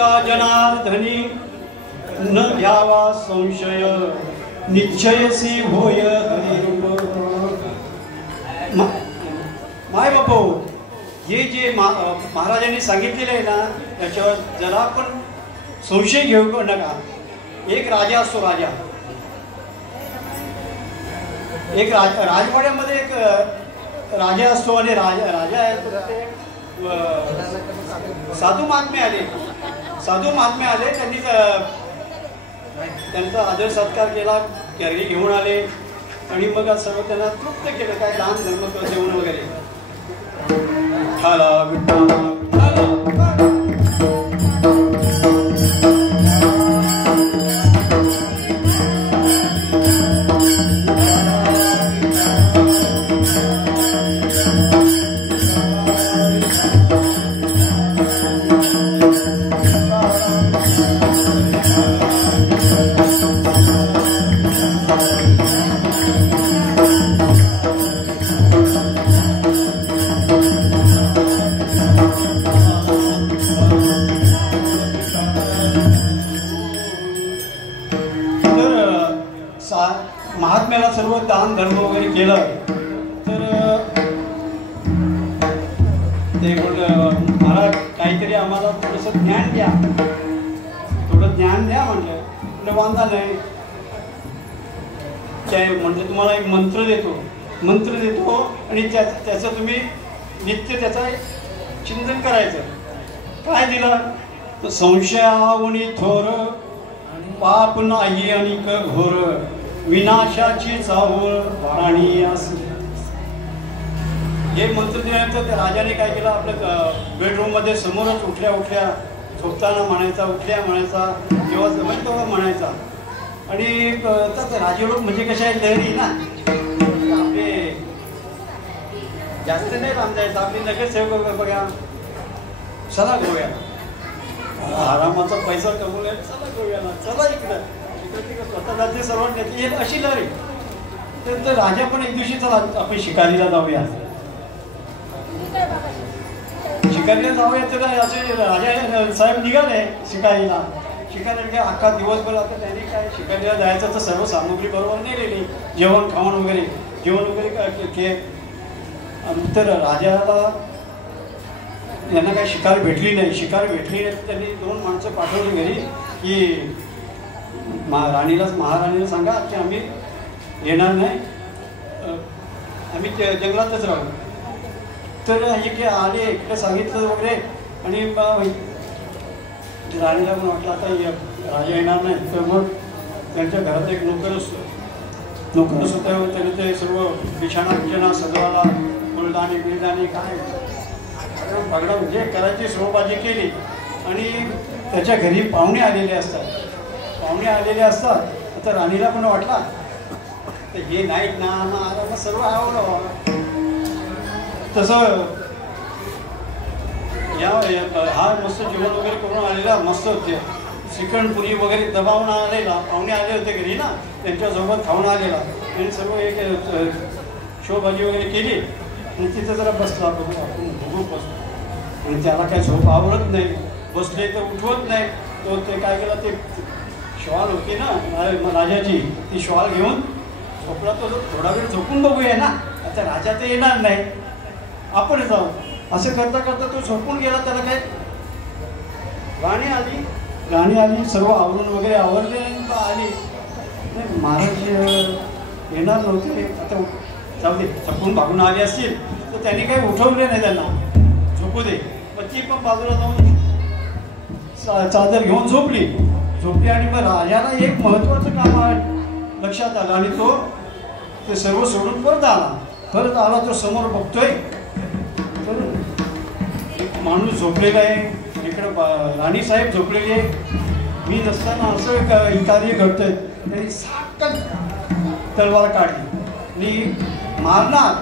ऐका जनार्दनी न घ्यावा संशय निश्चयसी होय हरिरूप. माय बापू, हे जे महाराजांनी सांगितलेलं आहे ना त्याच्यावर जरा पण संशय घेऊ नका. एक राजा असतो, राजा एक राजवाड्यामध्ये एक राजा असतो आणि राजा आहे तो ते साधू महात्मे आले त्यांनी त्यांचा आदर सत्कार केला, घरी घेऊन आले आणि मग सर्व त्यांना तृप्त केलं, काय दान धर्म जेवण वगैरे. महात्म्याला सर्व दान धर्म वगैरे केलं तर ते महाराज काहीतरी आम्हाला थोडंसं ज्ञान द्या, थोडं ज्ञान द्या म्हटलं. वांधा नाही, म्हणजे तुम्हाला एक मंत्र देतो आणि त्याचं तुम्ही नित्य त्याचा चिंतन करायचं. काय दिलं? संशयावनी थोर पाप नाही आणि घोर विनाशाची चाहूल प्राणी असे. हे मंत्र दिल्यानंतर त्या राजाने काय केलं, आपल्या बेडरूम मध्ये समोरच उठल्या झोपताना म्हणायचा, उठल्या म्हणायचा, जेव्हा जमेल तेव्हा म्हणायचा. आणि राजे लोक म्हणजे कशा आहेत, लहरी ना, आपले जास्त नाही बांधायचं. आपली नगरसेवक बघा, चला गोव्या, आरामाचा पैसा कमवूया, चला गोव्याला, चला इकडं स्वतः ते सर्वांनी येत अशी लहरी. तर राजा पण एक दिवशी चला आपण शिकारीला जाऊया, तर असे राजा साहेब निघाले शिकारीला. अख्खा दिवसभर आता त्यांनी काय शिकारीला जायचं तर सर्व सामग्री बरोबर नेलेली, जेवण वगैरे तर राजाला यांना काही शिकार भेटली नाही. त्यांनी 2 माणसं पाठवली घरी की महाराणीला सांगा की आम्ही येणार नाही, आम्ही जंगलातच राहू. तर हे आले, इकडे सांगितलं वगैरे आणि राणीला पण वाटलं आता राजा येणार नाही. तर मग त्यांच्या घरात एक नोकर सुद्धा त्याने ते सर्व बिछाना सजवाला, फुलदाणी काय पगडा म्हणजे करायची शोबाजी केली. आणि त्याच्या घरी पाहुणे आलेले असतात. आता राणीला पण वाटला तर हे नाहीत ना सर्व आवडलं. तसं हा मस्त जेवण वगैरे करून आलेला, मस्त चिकन पुरी वगैरे दबावून आलेला. पाहुणे आले होते घरी ना, त्यांच्यासोबत खाऊन आलेला. त्यांनी सर्व एक शोभाजी वगैरे केली आणि तिथं जरा बसला, बसलो आणि त्याला काही झोप आवडत नाही, बसले तर उठवत नाही. तो ते काय केला, ते शॉल होती ना राजाची, ती शॉल घेऊन झोपला. तो थोडा वेळ झोपून बघूया ना, आता राजा तर येणार नाही, आपण जाऊ. असं करता तो झोपून गेला. त्याला काय राणी आली, सर्व आवरून वगैरे आवरले आली. महाराज येणार नव्हते, आता जाऊ दे, थकून भागून आले असतील तर त्यांनी काही उठवले नाही त्यांना, झोपू दे. मग ती पण बाजूला जाऊन चादर घेऊन झोपली. आणि मग राजाला एक महत्वाचं काम लक्षात आलं आणि तो ते सर्व सोडून परत आला. तो समोर बघतोय तर एक माणूस झोपलेला आहे, इकडं राणी साहेब झोपलेली आहे. मी नसताना असं कार्य घडतंय. त्यांनी साकन तलवार काढली आणि मारणार.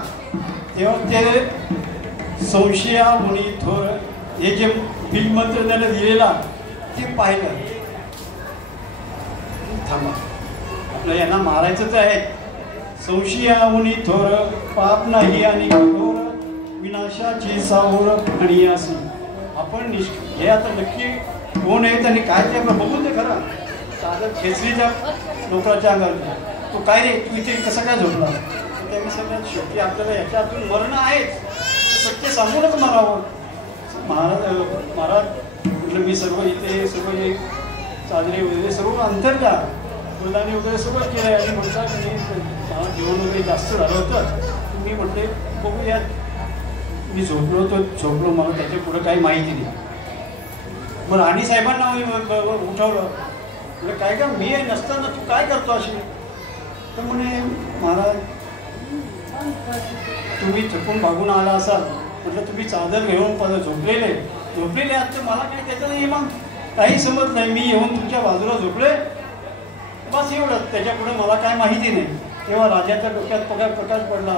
तेव्हा ते संशया मुनी थोर हे जे बिलमंत्र त्याने दिलेला ते पाहिलं. थांबा, आपलं यांना मारायचंच आहे. संशयाहुनी थोर पाप नाही आणि घोर विनाशाची सावळ आणि असे. आपण हे आता नक्की कोण आहे त्यांनी काय ते बघून दे खरं. चादर खेचली त्या नोकराच्या अंगावर. तू काय रे, तू इथे कसं काय झोपला? त्यांनी सगळ्यात शेवटी आपल्याला याच्यातून मरण आहेच, सत्य सांगूनच मरावं. महाराज म्हटलं मी सर्व इथे सर्व हे चादरे वगैरे सर्व अंतरला फुलदाणी वगैरे सगळं केलं आणि म्हटलं की जेवण वगैरे जास्त झालं होतं. मी म्हटले बघूया. मी झोपलो मला त्याच्या पुढं काही माहिती नाही. मग राणी साहेबांना उठवलं. म्हटलं काय का मी नसताना तू काय करतो अशी? तर म्हणे महाराज तुम्ही थकून भागून आला असाल. म्हटलं तुम्ही चादर घेऊन झोपलेले आहात तर मला काय त्याचं नाही मग काही समज नाही. मी येऊन तुमच्या बाजूला झोपले बस एवढंच, त्याच्या पुढे मला काय माहिती नाही. तेव्हा राजाच्या डोक्यात प्रकाश पडला.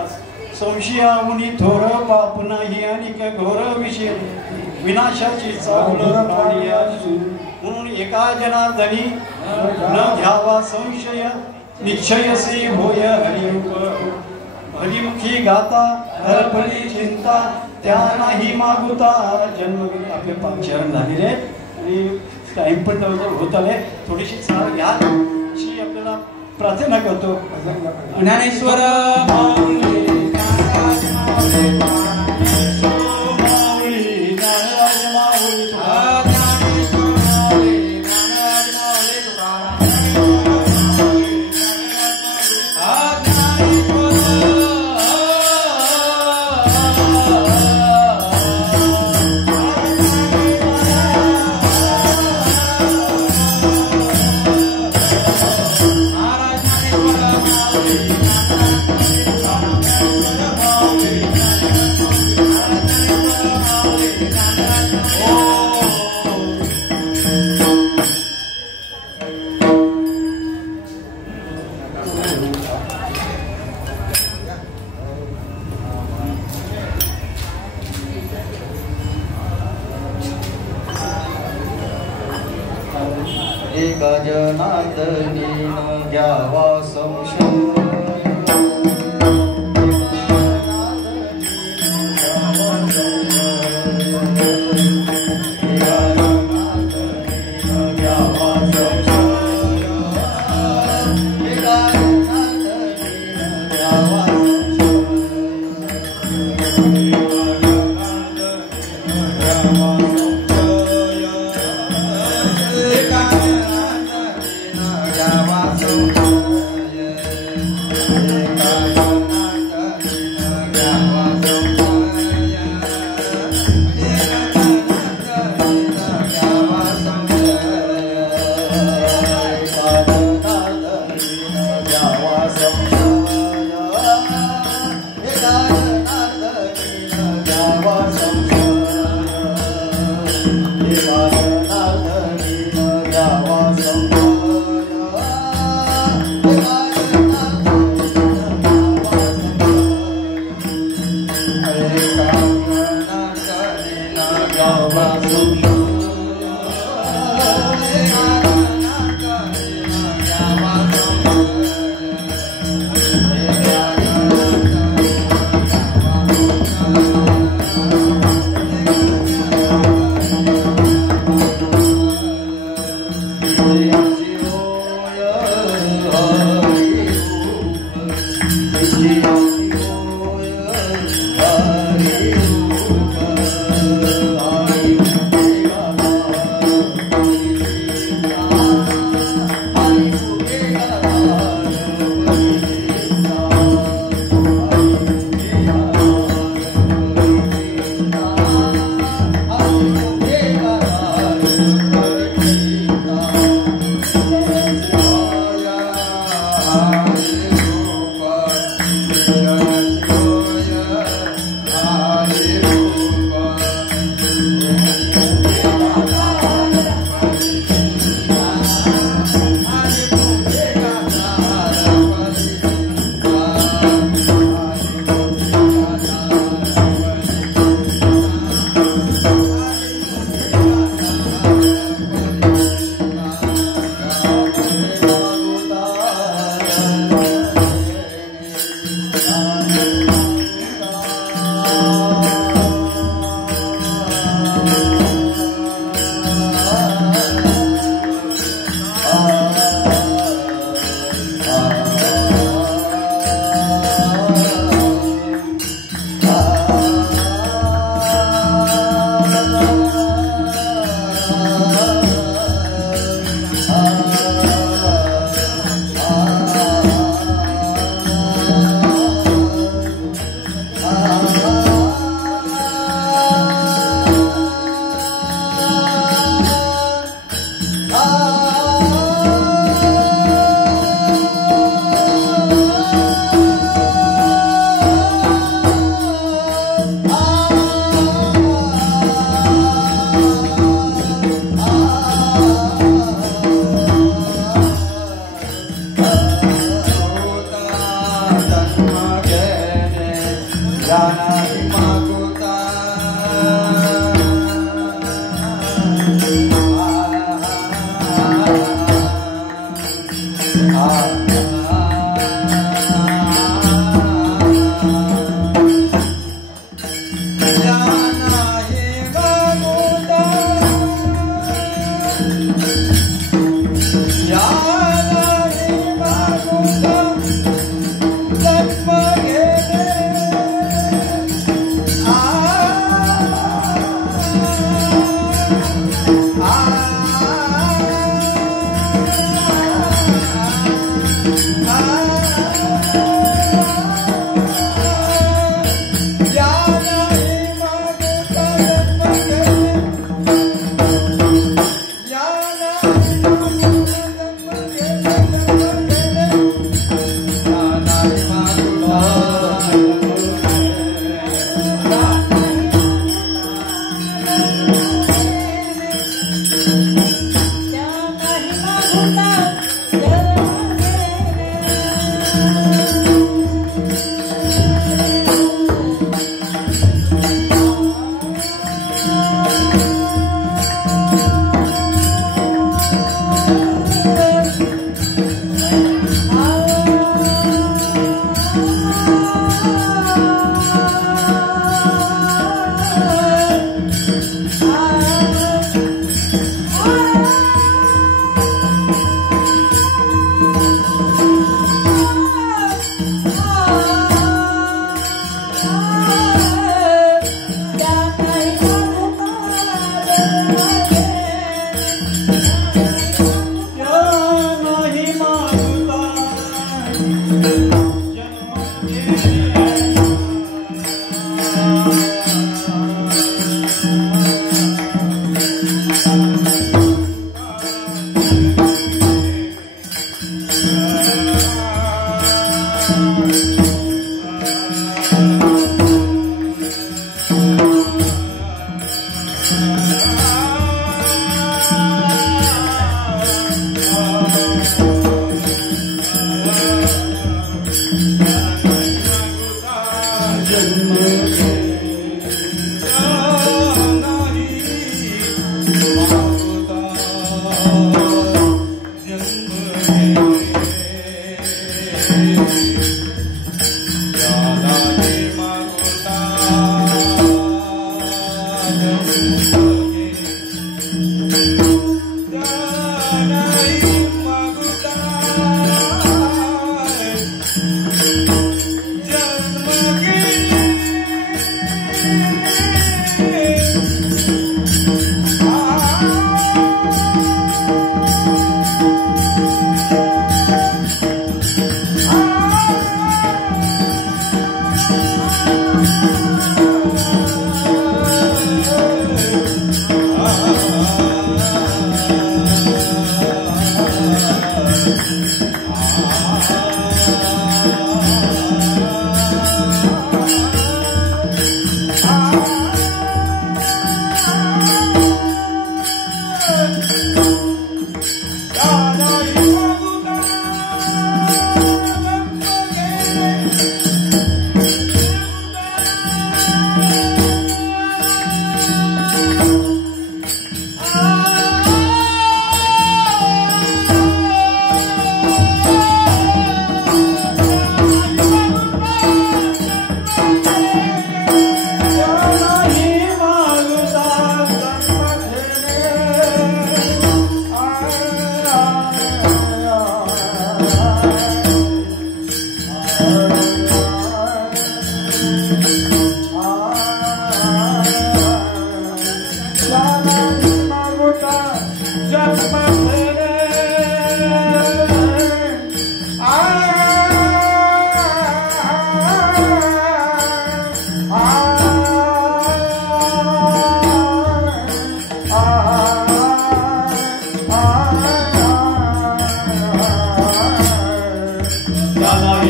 संशयाहुनी थोर पाप नाही आणि घोर विषय विनाशाची चाहुल प्राणी म्हणून एका जनार्दनी न घ्यावा संशय निश्चयसी होय हरिरूप हरिमुखी गाता हरपली चिंता त्या नाही मागुता जन्म. आपले 5 चरण झालेले आणि टाईम पण होत आले. थोडीशी चाल घ्या अशी आपल्याला प्रार्थना करतो. ज्ञानेश्वर जनार्दनी न घ्यावा संशय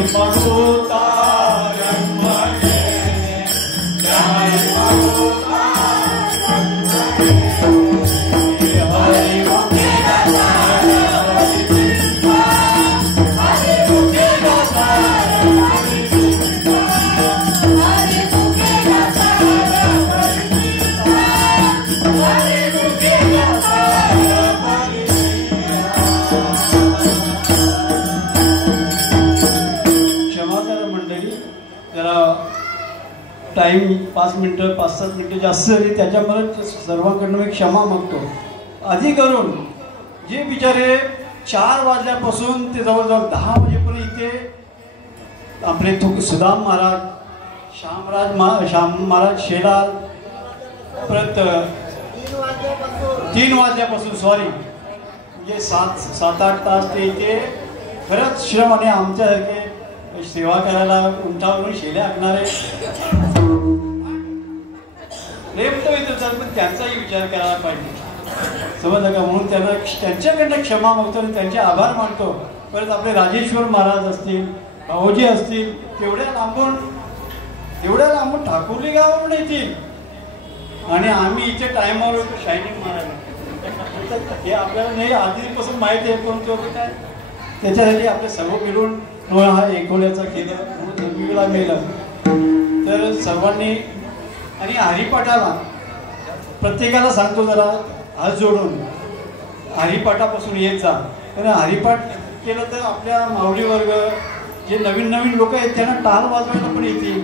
मरुता जन्मने जय मरुता जन्मने हरि मुखे गसार हरि चिंता हरि मुखे गसार हरि चिंता हरि मुखे गसार हरि चिंता हरि मुखे गसार हरि क्षमा करा मंडळी, जरा टाइम 5 मिनिटं 5-7 मिनिटं जास्त झाली, त्याच्यामुळे सर्वांकडनं मी क्षमा मागतो. आधी करून जे बिचारे 4 वाजल्यापासून ते जवळजवळ 10 वाजेपर्यंत इथे आपले सुदाम महाराज, श्याम महाराज शेलार, परत 3 वाजल्यापासून सॉरी म्हणजे 7-8 तास ते इथे खरंच श्रम आणि आमच्यासारखे सेवा करायला उंटावरून शेल्या आखणारे प्रेम तर येत होतात, पण त्यांचाही विचार करायला पाहिजे, समजलं का? म्हणून त्यांना त्यांच्याकडनं क्षमा मागतो आणि त्यांचे आभार मानतो. परत आपले राजेश्वर महाराज असतील, भाऊजी असतील, तेवढ्या लांबून ठाकुर्ली गावावरून येतील आणि आम्ही इथे टायमावर शायनिंग मारायला, हे आपल्याला नाही आधीपासून माहिती आहे, पण तो काय त्याच्यासाठी आपले सर्व मिळून हा एकोल्याचा केलं म्हणून मेलं. तर सर्वांनी आणि हरिपाठाला प्रत्येकाला सांगतो जरा हात जोडून हरिपाठापासून येत जा, कारण हरिपाठ केलं तर आपल्या माऊली वर्ग जे नवीन लोक आहेत त्यांना टाळ वाजवायला पण येतील,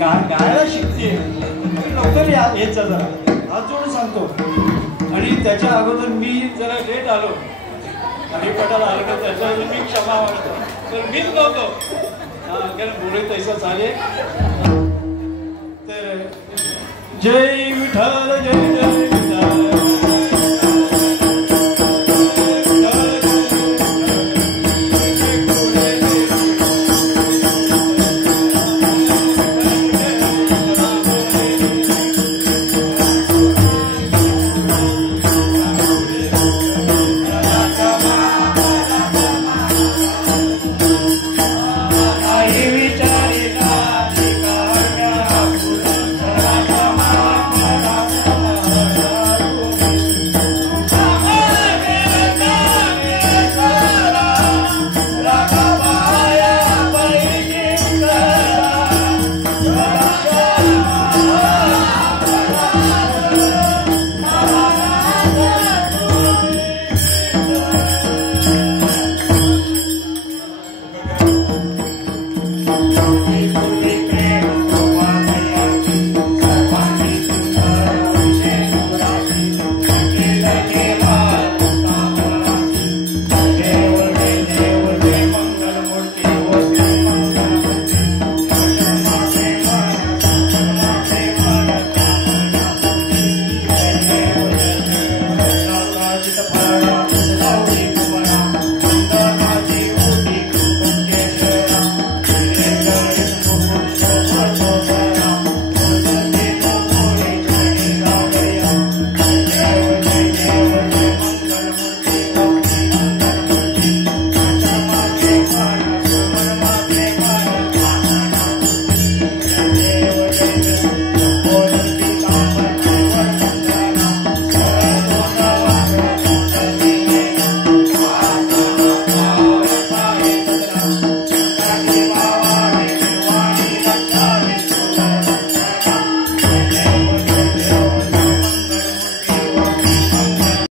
गायला शिकतील, लवकर येत जा जरा, हात जोडून सांगतो. आणि त्याच्या अगोदर मी जरा लेट आलो हरिपाठाला आलो तर त्याच्यावर मी क्षमा मागतो, तर मीच नव्हतो कारण बोलत तसं चालेल. तर जय विठ्ठल जय